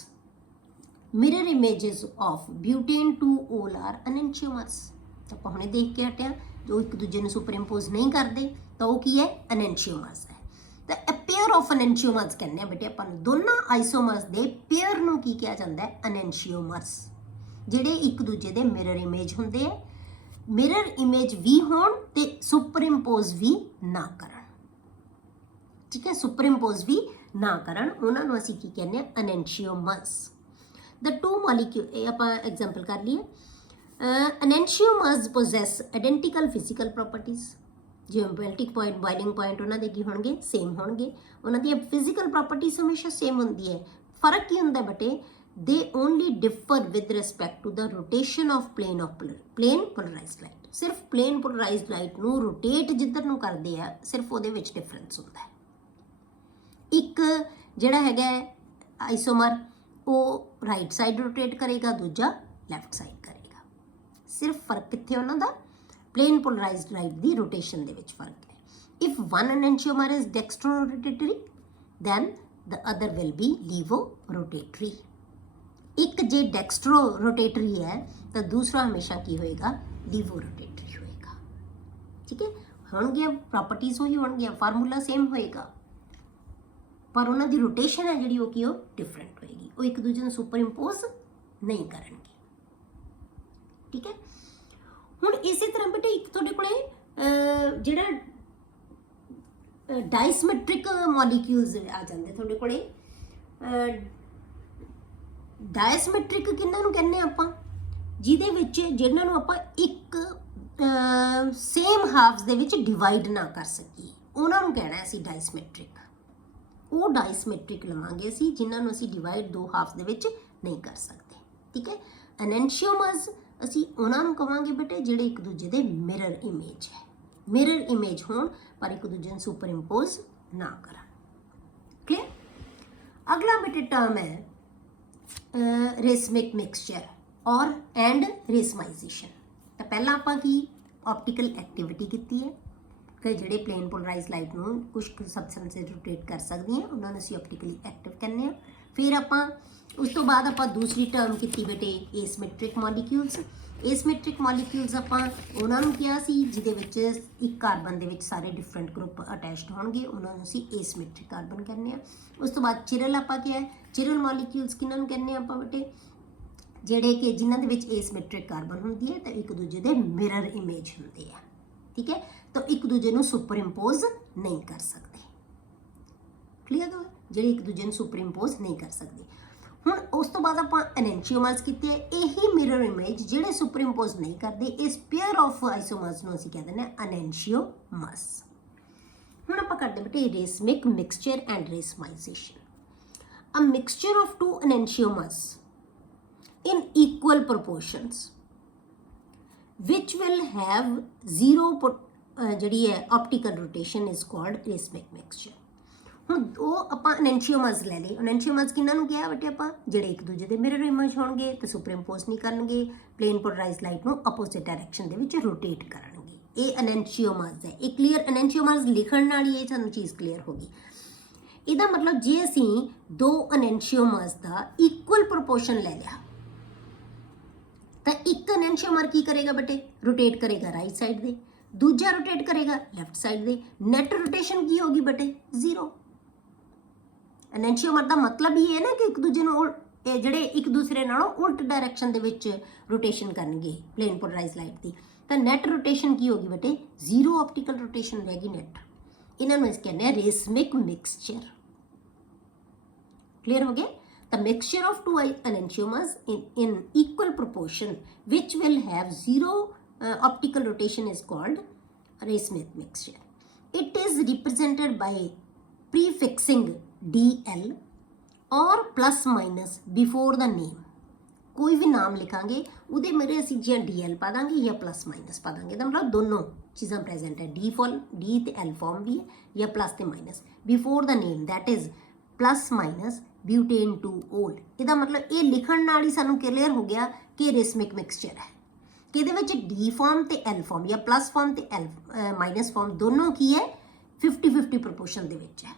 mirror images of butane 2-ol are enantiomers। तो ਆਪਾਂ ਹੁਣੇ ਦੇਖ ਕੇ ਹਟਿਆ ਜੋ ਇੱਕ ਦੂਜੇ ਨੂੰ ਸੁਪਰ ਇੰਪੋਜ਼ ਨਹੀਂ ਕਰਦੇ ਤਾਂ ਉਹ ਕੀ ਹੈ enantiomers ਹੈ। ਤਾਂ a pair of enantiomers ਕਹਿੰਦੇ ਆ ਬੇਟੇ ਆਪਾਂ ਨੂੰ, ਦੋਨਾਂ ਆਈਸੋਮਰਸ ਦੇ ਪੇਅਰ ਨੂੰ ਕੀ ਕਿਹਾ ਜਾਂਦਾ ਹੈ enantiomers, ਜਿਹੜੇ ਇੱਕ ਦੂਜੇ ਦੇ ਮਿਰਰ ਇਮੇਜ ਹੁੰਦੇ ਆ, ਮਿਰਰ ਇਮੇਜ ਵੀ ਹੋਣ ਤੇ ਸੁਪਰ ਇੰਪੋਜ਼ ਵੀ ਨਾ ਕਰਨ। ਠੀਕ ਹੈ, ਸੁਪਰ ਇੰਪੋਜ਼ ਵੀ ਨਾ ਕਰਨ, ਉਹਨਾਂ ਨੂੰ ਅਸੀਂ ਕੀ ਕਹਿੰਦੇ ਆ enantiomers। The two molecule ਇਹ ਆਪਾਂ ਐਗਜ਼ਾਮਪਲ ਕਰ ਲਈਏ। enantiomers possess identical physical properties। ਜਿਵੇਂ ਮੈਲਟਿੰਗ ਪੁਆਇੰਟ ਬੋਇਲਿੰਗ ਪੁਆਇੰਟ ਉਹਨਾਂ ਦੇ ਕੀ ਹੋਣਗੇ ਸੇਮ ਹੋਣਗੇ, ਉਹਨਾਂ ਦੀਆਂ ਫਿਜ਼ੀਕਲ ਪ੍ਰੋਪਰਟੀਜ਼ ਹਮੇਸ਼ਾ ਸੇਮ ਹੁੰਦੀ ਹੈ। ਫਰਕ ਕੀ ਹੁੰਦਾ ਬੇਟੇ, they only differ with respect to the rotation of plane polarized light। ਸਿਰਫ plane polarized light ਨੂੰ rotate ਜਿੱਧਰ ਨੂੰ ਕਰਦੇ ਆ, ਸਿਰਫ ਉਹਦੇ ਵਿੱਚ ਡਿਫਰੈਂਸ ਹੁੰਦਾ ਹੈ। ਇੱਕ ਜਿਹੜਾ ਹੈਗਾ ਆਈਸੋਮਰ ਉਹ ਰਾਈਟ ਸਾਈਡ ਰੋਟੇਟ ਕਰੇਗਾ, ਦੂਜਾ ਲੈਫਟ ਸਾਈਡ ਕਰੇਗਾ। ਸਿਰਫ ਫਰਕ ਕਿੱਥੇ ਉਹਨਾਂ ਦਾ, ਪਲੇਨ ਪੋਲਰਾਈਜ਼ਡ ਲਾਈਟ ਦੀ ਰੋਟੇਸ਼ਨ ਦੇ ਵਿੱਚ ਫਰਕ ਹੈ। If one enantiomer is dextro-rotatory then the other will be levo-rotatory। ਇੱਕ ਜੇ ਡੈਕਸਟਰੋ ਰੋਟੇਟਰੀ ਹੈ ਤਾਂ ਦੂਸਰਾ ਹਮੇਸ਼ਾ ਕੀ ਹੋਏਗਾ, ਲੀਵੋ ਰੋਟੇਟਰੀ ਹੋਏਗਾ। ਠੀਕ ਹੈ, ਹੋਣਗੀਆਂ ਪ੍ਰੋਪਰਟੀਜ਼ ਉਹੀ ਹੋਣਗੀਆਂ, ਫਾਰਮੂਲਾ ਸੇਮ ਹੋਏਗਾ, ਪਰ ਉਹਨਾਂ ਦੀ ਰੋਟੇਸ਼ਨ ਹੈ ਜਿਹੜੀ ਉਹ ਕੀ ਉਹ ਡਿਫਰੈਂਟ ਹੋਏਗੀ, ਉਹ ਇੱਕ ਦੂਜੇ ਨੂੰ ਸੁਪਰ ਇੰਪੋਜ਼ ਨਹੀਂ ਕਰਨਗੇ। ਠੀਕ ਹੈ, ਹੁਣ ਇਸੇ ਤਰ੍ਹਾਂ ਬੇਟੇ ਇੱਕ ਤੁਹਾਡੇ ਕੋਲੇ ਜਿਹੜਾ ਡਾਇਸਮੈਟ੍ਰਿਕ ਮੋਲੀਕਿਊਲਸ ਆ ਜਾਂਦੇ ਤੁਹਾਡੇ ਕੋਲੇ। ਡਾਇਸਮੈਟ੍ਰਿਕ ਕਿਹਨਾਂ ਨੂੰ ਕਹਿੰਦੇ ਆਪਾਂ, ਜਿਹਦੇ ਵਿੱਚ ਜਿਹਨਾਂ ਨੂੰ ਆਪਾਂ ਇੱਕ ਸੇਮ ਹਾਫਸ ਦੇ ਵਿੱਚ ਡਿਵਾਈਡ ਨਾ ਕਰ ਸਕੀਏ, ਉਹਨਾਂ ਨੂੰ ਕਹਿਣਾ ਅਸੀਂ ਡਾਇਸਮੈਟ੍ਰਿਕ। ਉਹ ਡਾਇਸਮੈਟ੍ਰਿਕ ਲਵਾਂਗੇ ਅਸੀਂ ਜਿਨ੍ਹਾਂ ਨੂੰ ਅਸੀਂ ਡਿਵਾਈਡ ਦੋ ਹਾਫਸ ਦੇ ਵਿੱਚ ਨਹੀਂ ਕਰ ਸਕਦੇ। ਠੀਕ ਹੈ, enantiomers ਅਸੀਂ ਉਹਨਾਂ ਨੂੰ ਕਹਾਂਗੇ ਬੇਟੇ ਜਿਹੜੇ ਇੱਕ ਦੂਜੇ ਦੇ ਮਿਰਰ ਇਮੇਜ ਹੈ, ਮਿਰਰ ਇਮੇਜ ਹੋਣ ਪਰ ਇੱਕ ਦੂਜੇ ਨੂੰ ਸੁਪਰ ਇੰਪੋਜ਼ ਨਾ ਕਰਨ। ਕਲੀਅਰ। ਅਗਲਾ ਬੇਟੇ ਟਰਮ ਹੈ ਰੇਸਮਿਕ ਮਿਕਸਚਰ ਔਰ ਐਂਡ ਰੇਸਮਾਈਜੇਸ਼ਨ। ਤਾਂ ਪਹਿਲਾਂ ਆਪਾਂ ਕੀ ਆਪਟੀਕਲ ਐਕਟੀਵਿਟੀ ਕੀਤੀ ਹੈ ਕਿ ਜਿਹੜੇ ਪਲੇਨ ਪੋਲਰਾਈਜ਼ ਲਾਈਟ ਨੂੰ ਕੁਝ ਸਬਸਟੈਂਸ ਰੋਟੇਟ ਕਰ ਸਕਦੀਆਂ, ਉਹਨਾਂ ਨੂੰ ਅਸੀਂ ਆਪਟੀਕਲੀ ਐਕਟਿਵ ਕਹਿੰਦੇ ਹਾਂ। ਫਿਰ ਆਪਾਂ ਉਸ ਤੋਂ ਬਾਅਦ ਆਪਾਂ ਦੂਸਰੀ ਟਰਮ ਕੀਤੀ ਬੇਟੇ ਏਸਮੈਟ੍ਰਿਕ ਮੋਲੀਕਿਊਲਸ। ਏਸਮੈਟ੍ਰਿਕ ਮੋਲੀਕਿਊਲਸ ਆਪਾਂ ਉਹਨਾਂ ਨੂੰ ਕਿਹਾ ਸੀ ਜਿਹਦੇ ਵਿੱਚ ਇੱਕ ਕਾਰਬਨ ਦੇ ਵਿੱਚ ਸਾਰੇ ਡਿਫਰੈਂਟ ਗਰੁੱਪ ਅਟੈਚਡ ਹੋਣਗੇ, ਉਹਨਾਂ ਨੂੰ ਅਸੀਂ ਏਸਮੈਟ੍ਰਿਕ ਕਾਰਬਨ ਕਹਿੰਦੇ ਹਾਂ। ਉਸ ਤੋਂ ਬਾਅਦ ਚਿਰਲ ਆਪਾਂ ਕਿਹਾ, ਚਿਰਲ ਮੋਲੀਕਿਊਲਸ ਕਿਹਨਾਂ ਨੂੰ ਕਹਿੰਦੇ ਆਪਾਂ ਬੇਟੇ, ਜਿਹੜੇ ਕਿ ਜਿਨ੍ਹਾਂ ਦੇ ਵਿੱਚ ਏਸਮੈਟ੍ਰਿਕ ਕਾਰਬਨ ਹੁੰਦੀ ਹੈ ਤਾਂ ਇੱਕ ਦੂਜੇ ਦੇ ਮਿਰਰ ਇਮੇਜ ਹੁੰਦੇ ਆ। ਠੀਕ ਹੈ, ਤਾਂ ਇੱਕ ਦੂਜੇ ਨੂੰ ਸੁਪਰ ਇੰਪੋਜ਼ ਨਹੀਂ ਕਰ ਸਕਦੇ। ਕਲੀਅਰ ਹੋ, ਜਿਹੜੇ ਇੱਕ ਦੂਜੇ ਨੂੰ ਸੁਪਰ ਇੰਪੋਜ਼ ਨਹੀਂ ਕਰ ਸਕਦੇ। ਹੁਣ ਉਸ ਤੋਂ ਬਾਅਦ ਆਪਾਂ enantiomers ਕੀਤੇ, ਇਹੀ ਮਿਰਰ ਇਮੇਜ ਜਿਹੜੇ ਸੁਪਰ ਇੰਪੋਜ਼ ਨਹੀਂ ਕਰਦੇ, ਇਸ ਪੇਅਰ ਆਫ ਆਈਸੋਮਰਸ ਨੂੰ ਅਸੀਂ ਕਹਿ ਦਿੰਦੇ ਹਾਂ enantiomers। ਹੁਣ ਆਪਾਂ ਕਰਦੇ ਬੇਟੇ racemic mixture and racemisation. A mixture of two enantiomers in equal proportions which will have zero ਜਿਹੜੀ ਹੈ optical rotation is called racemic mixture. ਹੁਣ ਉਹ ਆਪਾਂ enantiomers ਲੈ ਲਏ। enantiomers ਕਿਹਨਾਂ ਨੂੰ ਕਿਹਾ ਬੇਟੇ ਆਪਾਂ, ਜਿਹੜੇ ਇੱਕ ਦੂਜੇ ਦੇ ਮਿਰਰ ਇਮੇਜ ਹੋਣਗੇ ਤੇ ਸੁਪਰ ਇੰਪੋਜ਼ ਨਹੀਂ ਕਰਨਗੇ, ਪਲੇਨ ਪੋਲਰਾਈਜ਼ਡ ਲਾਈਟ ਨੂੰ ਆਪੋਜ਼ਿਟ ਡਾਇਰੈਕਸ਼ਨ ਦੇ ਵਿੱਚ ਰੋਟੇਟ ਕਰਨਗੇ। ਇਹ enantiomers ਹੈ। ਇਹ ਕਲੀਅਰ, enantiomers ਲਿਖਣ ਨਾਲ ਹੀ ਇਹ ਸਾਨੂੰ ਚੀਜ਼ ਕਲੀਅਰ ਹੋ ਗਈ। ਇਹਦਾ ਮਤਲਬ ਜੇ ਅਸੀਂ ਦੋ enantiomers ਦਾ ਇਕੁਅਲ ਪ੍ਰੋਪੋਰਸ਼ਨ ਲੈ ਲਿਆ ਤਾਂ ਇੱਕ enantiomer ਕੀ ਕਰੇਗਾ ਬੇਟੇ, ਰੋਟੇਟ ਕਰੇਗਾ ਰਾਈਟ ਸਾਈਡ ਦੇ, ਦੂਜਾ ਰੋਟੇਟ ਕਰੇਗਾ ਲੈਫਟ ਸਾਈਡ ਦੇ। ਨੈਟ ਰੋਟੇਸ਼ਨ ਕੀ ਹੋਗੀ ਬੇਟੇ, ਜ਼ੀਰੋ। enantiomer ਦਾ ਮਤਲਬ ਇਹ ਹੈ ਨਾ ਕਿ ਇੱਕ ਦੂਜੇ ਨੂੰ ਜਿਹੜੇ ਇੱਕ ਦੂਸਰੇ ਨਾਲੋਂ ਉਲਟ ਡਾਇਰੈਕਸ਼ਨ ਦੇ ਵਿੱਚ ਰੋਟੇਸ਼ਨ ਕਰਨਗੇ ਪਲੇਨ ਪੋਲਰਾਈਜ਼ਡ ਲਾਈਟ ਦੀ। तो नैट रोटेशन की होगी बेटे, जीरो ऑप्टिकल रोटेशन रहेगी नैट। इन्होंने इस कहने हैं रेसमिक मिक्सचर। क्लियर हो गया? The mixture of two enantiomers in equal proportion which will have zero optical rotation is called Reesmith mixture. It is represented by prefixing DL or plus minus before the name. कोई भी नाम लिखांगे ਉਹਦੇ ਮੇਰੇ ਅਸੀਂ ਜਾਂ DL ਪਾ ਦਾਂਗੇ ਜਾਂ ਪਲੱਸ ਮਾਈਨਸ ਪਾ ਦਾਂਗੇ, ਤਾਂ ਮਤਲਬ ਦੋਨੋਂ ਚੀਜ਼ਾਂ ਪ੍ਰੈਜ਼ੈਂਟ ਹੈ, ਡੀ ਤੇ ਐਲ ਫਾਰਮ ਵੀ ਹੈ ਜਾਂ ਪਲੱਸ ਤੇ minus before the name, that is plus minus butane two ol. ਇਹਦਾ ਮਤਲਬ ਇਹ ਲਿਖਣ ਨਾਲ ਹੀ ਸਾਨੂੰ ਕਲੀਅਰ ਹੋ ਗਿਆ ਕਿ ਰੇਸਮਿਕ ਮਿਕਸਚਰ ਹੈ, ਕਿ ਇਹਦੇ ਵਿੱਚ ਡੀ ਫਾਰਮ ਤੇ ਐਲ ਫਾਰਮ ਜਾਂ ਪਲੱਸ ਫਾਰਮ ਤੇ ਐਲ ਮਾਈਨਸ ਫਾਰਮ ਦੋਨੋਂ ਕੀ ਹੈ 50-50 ਪ੍ਰੋਪੋਰਸ਼ਨ ਦੇ ਵਿੱਚ ਹੈ।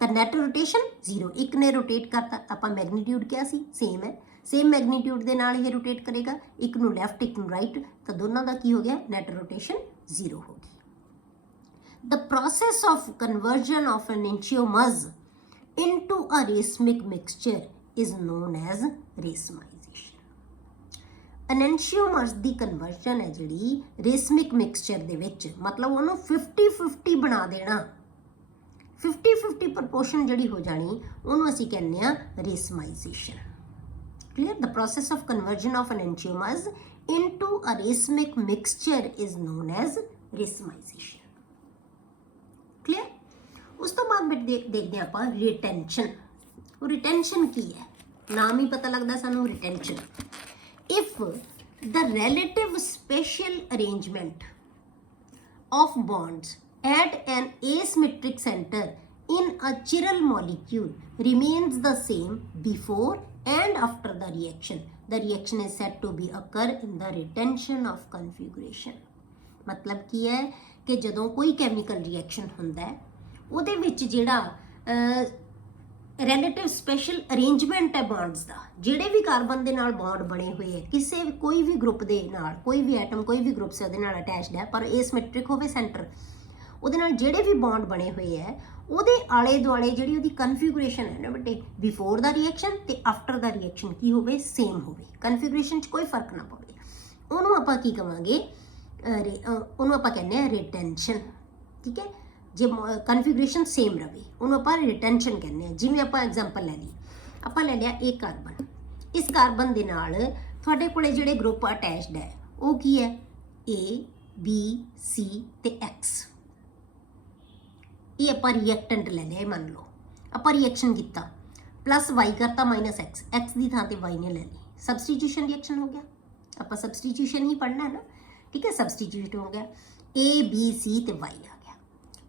ਤਾਂ ਨੈਟ ਰੋਟੇਸ਼ਨ ਜ਼ੀਰੋ, ਇੱਕ ਨੇ ਰੋਟੇਟ ਕਰਤਾ, ਆਪਾਂ ਮੈਗਨੀਟਿਊਡ ਕਿਹਾ ਸੀ ਸੇਮ ਹੈ, ਸੇਮ ਮੈਗਨੀਟਿਊਡ ਦੇ ਨਾਲ ਇਹ ਰੋਟੇਟ ਕਰੇਗਾ, ਇੱਕ ਨੂੰ ਲੈਫਟ ਇੱਕ ਨੂੰ ਰਾਈਟ, ਤਾਂ ਦੋਨਾਂ ਦਾ ਕੀ ਹੋ ਗਿਆ ਨੈਟ ਰੋਟੇਸ਼ਨ ਜ਼ੀਰੋ ਹੋ ਗਈ। ਦ process of conversion of enantiomers into a racemic mixture is known as racemization. enantiomers the conversion ਹੈ ਜਿਹੜੀ ਰੇਸਮਿਕ ਮਿਕਸਚਰ ਦੇ ਵਿੱਚ, ਮਤਲਬ ਉਹਨੂੰ 50-50 ਬਣਾ ਦੇਣਾ, 50-50 ਪ੍ਰਪੋਰਸ਼ਨ ਜਿਹੜੀ ਹੋ ਜਾਣੀ ਉਹਨੂੰ ਅਸੀਂ ਕਹਿੰਦੇ ਆ ਰੇਸਮਾਈਜੇਸ਼ਨ। Clear? The process of conversion of enantiomers into a racemic mixture is known as racemization. Clear? ਉਸ ਤੋਂ ਬਾਅਦ ਦੇਖਦੇ ਆਪਾਂ ਰਿਟੈਂਸ਼ਨ। ਉਹ ਰਿਟੈਂਸ਼ਨ ਕੀ ਹੈ, ਨਾਮ ਹੀ ਪਤਾ ਲੱਗਦਾ ਸਾਨੂੰ retention. If the relative spatial arrangement of bonds at an asymmetric center in a chiral molecule remains the same before and after the reaction is said to be occur in the retention of configuration। मतलब ਕੀ ਹੈ ਕਿ ਜਦੋਂ ਕੋਈ ਕੈਮੀਕਲ ਰਿਐਕਸ਼ਨ ਹੁੰਦਾ ਹੈ ਉਹਦੇ ਵਿੱਚ ਜਿਹੜਾ ਰਿਲੇਟਿਵ ਸਪੈਸ਼ਲ ਅਰੇਂਜਮੈਂਟ ਹੈ ਬੌਂਡਸ ਦਾ, ਜਿਹੜੇ ਵੀ ਕਾਰਬਨ ਦੇ ਨਾਲ ਬੌਂਡ ਬਣੇ ਹੋਏ ਹੈ ਕਿਸੇ ਕੋਈ ਵੀ ਗਰੁੱਪ ਦੇ ਨਾਲ, ਕੋਈ ਵੀ ਐਟਮ ਕੋਈ ਵੀ ਗਰੁੱਪ ਉਹਦੇ ਨਾਲ ਅਟੈਚਡ ਹੈ ਪਰ ਏਸਿਮੈਟ੍ਰਿਕ ਹੋਵੇ ਸੈਂਟਰ, ਉਹਦੇ ਨਾਲ ਜਿਹੜੇ ਵੀ ਬੌਂਡ ਬਣੇ ਹੋਏ ਹੈ ਉਹਦੇ ਆਲੇ ਦੁਆਲੇ ਜਿਹੜੀ ਉਹਦੀ ਕਨਫੀਗੂਰੇਸ਼ਨ ਹੈ ਨਾ ਬੇਟੇ ਬਿਫੋਰ ਦਾ ਰਿਐਕਸ਼ਨ ਤੇ ਆਫਟਰ ਦਾ ਰਿਐਕਸ਼ਨ ਕੀ ਹੋਵੇ ਸੇਮ ਹੋਵੇ, ਕਨਫੀਗੂਰੇਸ਼ਨ 'ਚ ਕੋਈ ਫਰਕ ਨਾ ਪਵੇ, ਉਹਨੂੰ ਆਪਾਂ ਕੀ ਕਵਾਂਗੇ ਉਹਨੂੰ ਆਪਾਂ ਕਹਿੰਦੇ ਆ ਰਿਟੈਂਸ਼ਨ। ਠੀਕ ਹੈ, ਜੇ ਕਨਫੀਗੂਰੇਸ਼ਨ ਸੇਮ ਰਵੇ ਉਹਨੂੰ ਆਪਾਂ ਰਿਟੈਂਸ਼ਨ ਕਹਿੰਦੇ ਆ। ਜਿਵੇਂ ਆਪਾਂ ਐਗਜ਼ਾਮਪਲ ਲੈ ਲਈ, ਆਪਾਂ ਲੈ ਲਿਆ ਇਹ ਕਾਰਬਨ, ਇਸ ਕਾਰਬਨ ਦੇ ਨਾਲ ਤੁਹਾਡੇ ਕੋਲੇ ਜਿਹੜੇ ਗਰੁੱਪ ਅਟੈਚਡ ਹੈ ਉਹ ਕੀ ਹੈ A B C ਤੇ X। ਇਹ ਆਪਾਂ ਰਿਐਕਟੈਂਟ ਲੈ ਲਿਆ, ਮੰਨ ਲਓ ਆਪਾਂ ਰਿਐਕਸ਼ਨ ਕੀਤਾ ਪਲੱਸ y ਕਰਤਾ ਮਾਈਨਸ x ਦੀ ਥਾਂ ਤੇ y ਨੇ ਲੈ ਲਈ, ਸਬਸਟੀਟਿਊਸ਼ਨ ਰਿਐਕਸ਼ਨ ਹੋ ਗਿਆ। ਆਪਾਂ ਸਬਸਟੀਟਿਊਸ਼ਨ ਹੀ ਪੜ੍ਹਨਾ ਨਾ, ਠੀਕ ਹੈ, ਸਬਸਟੀਟਿਊਟ ਹੋ ਗਿਆ A B C ਤੇ y ਆ ਗਿਆ,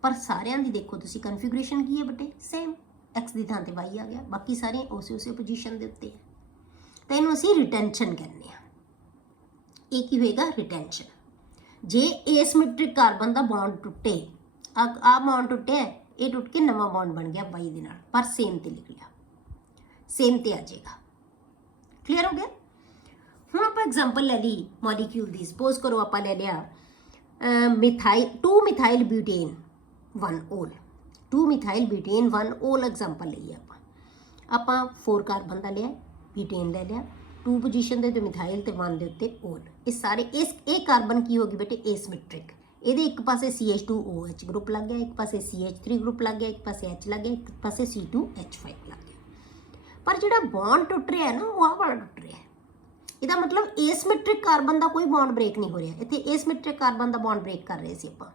ਪਰ ਸਾਰਿਆਂ ਦੀ ਦੇਖੋ ਤੁਸੀਂ ਕਨਫੀਗੂਰੇਸ਼ਨ ਕੀ ਹੈ ਬੇਟੇ ਸੇਮ, x ਦੀ ਥਾਂ ਤੇ y ਆ ਗਿਆ, ਬਾਕੀ ਸਾਰੇ ਉਸੇ ਪੋਜੀਸ਼ਨ ਦੇ ਉੱਤੇ ਹੈ, ਤਾਂ ਇਹਨੂੰ ਅਸੀਂ ਰਿਟੈਂਸ਼ਨ ਕਹਿੰਦੇ ਆ। ਇਹ ਕੀ ਹੋਏਗਾ ਰਿਟੈਂਸ਼ਨ। ਜੇ ਏਸਿਮੈਟ੍ਰਿਕ ਕਾਰਬਨ ਦਾ ਬੌਂਡ ਟੁੱਟੇ, ਆ ਬੌਂਡ ਟੁੱਟਿਆ, ਇਹ ਟੁੱਟ ਕੇ ਨਵਾਂ ਬੌਂਡ ਬਣ ਗਿਆ y ਦੇ ਨਾਲ, ਪਰ ਸੇਮ ਤੇ ਲਿਖ ਲਿਆ, ਸੇਮ ਤੇ ਆ ਜਾਏਗਾ। ਕਲੀਅਰ ਹੋ ਗਿਆ? ਹੁਣ ਆਪਾਂ ਐਗਜ਼ਾਮਪਲ ਲੈ ਲਈ ਮੋਲੀਕਿਊਲ ਦੀ, ਸਪੋਜ਼ ਕਰੋ ਆਪਾਂ ਲੈ ਲਿਆ two methyl butane 1 ol, 2 methyl butane 1 ol example ਲਈਏ ਆਪਾਂ 4 ਕਾਰਬਨ ਦਾ ਲਿਆ, ਬੂਟੇਨ ਲੈ ਲਿਆ, 2 ਪੋਜੀਸ਼ਨ ਦੇ ਤੇ ਮਿਥਾਈਲ ਤੇ 1 ਦੇ ਉੱਤੇ 올। ਇਹ ਸਾਰੇ ਇਹ ਕਾਰਬਨ ਕੀ ਹੋ ਗਈ ਬੇਟੇ ਏਸਿਮੈਟ੍ਰਿਕ, ਇਹਦੇ ਇੱਕ ਪਾਸੇ CH2OH ਗਰੁੱਪ ਲੱਗ ਗਿਆ, ਇੱਕ ਪਾਸੇ CH3 ਗਰੁੱਪ ਲੱਗ ਗਿਆ, ਇੱਕ ਪਾਸੇ H ਲੱਗ ਗਿਆ, ਇੱਕ ਪਾਸੇ C2H5 ਲੱਗ ਗਿਆ, ਪਰ ਜਿਹੜਾ ਬੌਂਡ ਟੁੱਟ ਰਿਹਾ ਨਾ ਉਹ ਆਹ ਵਾਲਾ ਟੁੱਟ ਰਿਹਾ। ਇਹਦਾ ਮਤਲਬ ਏਸਿਮੈਟ੍ਰਿਕ ਕਾਰਬਨ ਦਾ ਕੋਈ ਬੌਂਡ ਬ੍ਰੇਕ ਨਹੀਂ ਹੋ ਰਿਹਾ, ਇੱਥੇ ਏਸਿਮੈਟ੍ਰਿਕ ਕਾਰਬਨ ਦਾ ਬੌਂਡ ਬ੍ਰੇਕ ਕਰ ਰਹੇ ਸੀ ਆਪਾਂ,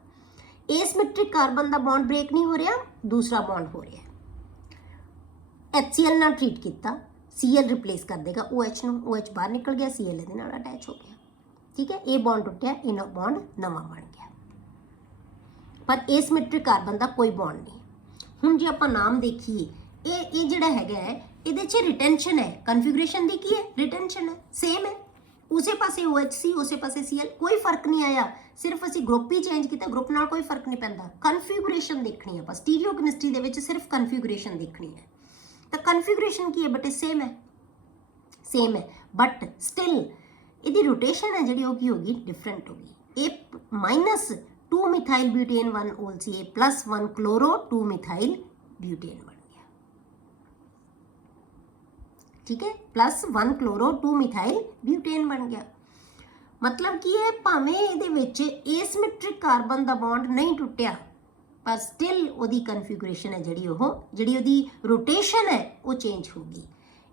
ਏਸਿਮੈਟ੍ਰਿਕ ਕਾਰਬਨ ਦਾ ਬੌਂਡ ਬ੍ਰੇਕ ਨਹੀਂ ਹੋ ਰਿਹਾ, ਦੂਸਰਾ ਬੌਂਡ ਹੋ ਰਿਹਾ। HCl ਨਾਲ ਟ੍ਰੀਟ ਕੀਤਾ, Cl ਰਿਪਲੇਸ ਕਰ ਦੇਗਾ OH ਨੂੰ, OH ਬਾਹਰ ਨਿਕਲ ਗਿਆ, Cl ਇਹਦੇ ਨਾਲ ਅਟੈਚ ਹੋ ਗਿਆ। ਠੀਕ ਹੈ, ਇਹ ਬੌਂਡ ਟੁੱਟਿਆ, ਇਹ ਬੌਂਡ ਨਵਾਂ ਬਣ ਗਿਆ, ਪਰ ਏਸਿਮੈਟ੍ਰਿਕ ਕਾਰਬਨ ਦਾ ਕੋਈ ਬੌਂਡ ਨਹੀਂ। ਹੁਣ ਜੇ ਆਪਾਂ ਨਾਮ ਦੇਖੀਏ, ਇਹ ਜਿਹੜਾ ਹੈਗਾ ਹੈ ਇਹਦੇ 'ਚ ਰਿਟੈਂਸ਼ਨ ਹੈ, ਕਨਫੀਗੂਰੇਸ਼ਨ ਦੀ ਕੀ ਹੈ ਰਿਟੈਂਸ਼ਨ ਹੈ, ਸੇਮ ਹੈ, ਉਸੇ ਪਾਸੇ OHC ਉਸੇ ਪਾਸੇ Cl, ਕੋਈ ਫਰਕ ਨਹੀਂ ਆਇਆ, ਸਿਰਫ ਅਸੀਂ ਗਰੁੱਪ ਹੀ ਚੇਂਜ ਕੀਤਾ, ਗਰੁੱਪ ਨਾਲ ਕੋਈ ਫਰਕ ਨਹੀਂ ਪੈਂਦਾ। ਕਨਫੀਗੂਰੇਸ਼ਨ ਦੇਖਣੀ ਆਪਾਂ ਸਟੀਰੀਓਕੈਮਿਸਟਰੀ ਦੇ ਵਿੱਚ, ਸਿਰਫ ਕਨਫੀਗੂਰੇਸ਼ਨ ਦੇਖਣੀ ਹੈ, ਤਾਂ ਕਨਫੀਗੂਰੇਸ਼ਨ ਕੀ ਹੈ ਬੇਟੇ ਸੇਮ ਹੈ, ਸੇਮ ਹੈ, ਬਟ ਸਟਿਲ ਇਹਦੀ ਰੋਟੇਸ਼ਨ ਹੈ ਜਿਹੜੀ ਉਹ ਕੀ ਹੋ ਗਈ ਡਿਫਰੈਂਟ ਹੋ ਗਈ। ਇਹ ਮਾਈਨਸ 2 ਮਿਥਾਈਲ ਬਿਊਟੇਨ 1 ol ਸੀ, ਇਹ ਪਲੱਸ 1 ਕਲੋਰੋ 2 ਮਿਥਾਈਲ ਬਿਊਟੇਨ ਬਣ ਗਿਆ। ਠੀਕ ਹੈ, ਪਲੱਸ 1 ਕਲੋਰੋ 2 ਮਿਥਾਈਲ ਬਿਊਟੇਨ ਬਣ ਗਿਆ। मतलब की है भावें ਇਹਦੇ ਵਿੱਚ एसिमेट्रिक कार्बन ਦਾ बॉन्ड नहीं टुटिया पर स्टिल ਉਹਦੀ कन्फिगरेशन है ਜਿਹੜੀ ਉਹਦੀ रोटेशन है वो चेंज हो गई।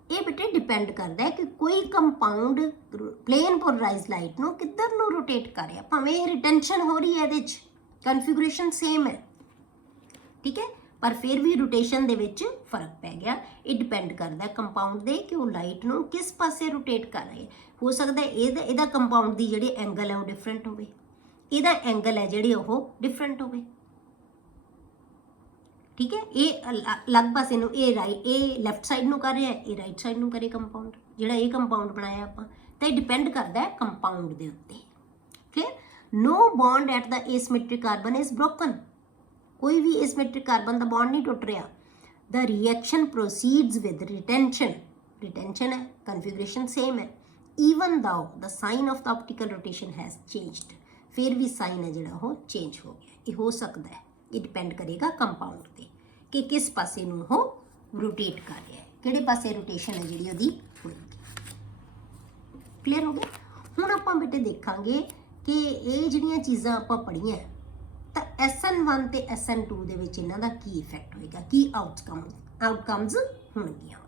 ਇਹ बेटे डिपेंड करता है कि कोई कंपाउंड प्लेन पोलराइज लाइट ਨੂੰ ਕਿੱਧਰ ਨੂੰ रोटेट कर रहा, भावें रिटेंशन हो रही है ਇਹਦੇ 'ਚ कन्फिगरेशन सेम है, ठीक है, पर फिर भी रोटेशन ਦੇ ਵਿੱਚ फर्क पै गया। ये डिपेंड करता है कंपाउंड ਦੇ कि वो लाइट ਨੂੰ किस पासे रोटेट कर रहे। हो सकता है ਇਹਦਾ कंपाउंड ਦੀ ਜਿਹੜੀ एंगल है वो डिफरेंट होवे, ਇਹਦਾ एंगल है ਜਿਹੜੀ ਉਹ डिफरेंट होवे, ठीक है। ये अलग पासे ਨੂੰ ਇਹ राइट ये लैफ्ट साइड ਨੂੰ कर रहा है, ये राइट साइड ਨੂੰ करे कंपाउंड ਜਿਹੜਾ ਇਹ कंपाउंड बनाया ਆਪਾਂ, ਤਾਂ ਇਹ डिपेंड करता है कंपाउंड ਦੇ ਉੱਤੇ। Clear. No bond at the asymmetric carbon is broken, कोई भी एसिमेट्रिक कार्बन का बॉन्ड नहीं टुट रहा। The reaction proceeds with retention, retention है, कन्फिगरेशन सेम है, even though the sign of the optical rotation has changed, फिर भी साइन है जोड़ा वो चेंज हो गया। ये हो सकता है, ये डिपेंड करेगा कंपाउंड पर कि किस पासे नूं वो रोटेट कर रहा है, किहड़े पासे रोटेशन है जिहड़ी ओहदी होएगी। क्लीयर हो गया। हुण आपां बेटे देखांगे कि ये जिहड़ियां चीज़ां आपां पढ़ीआं ਤਾਂ SN1 ਤੇ SN2 ਦੇ ਵਿੱਚ ਇਹਨਾਂ ਦਾ ਕੀ ਇਫੈਕਟ ਹੋਏਗਾ, ਕੀ ਆਊਟਕਮਸ ਹੋਣਗੀਆਂ।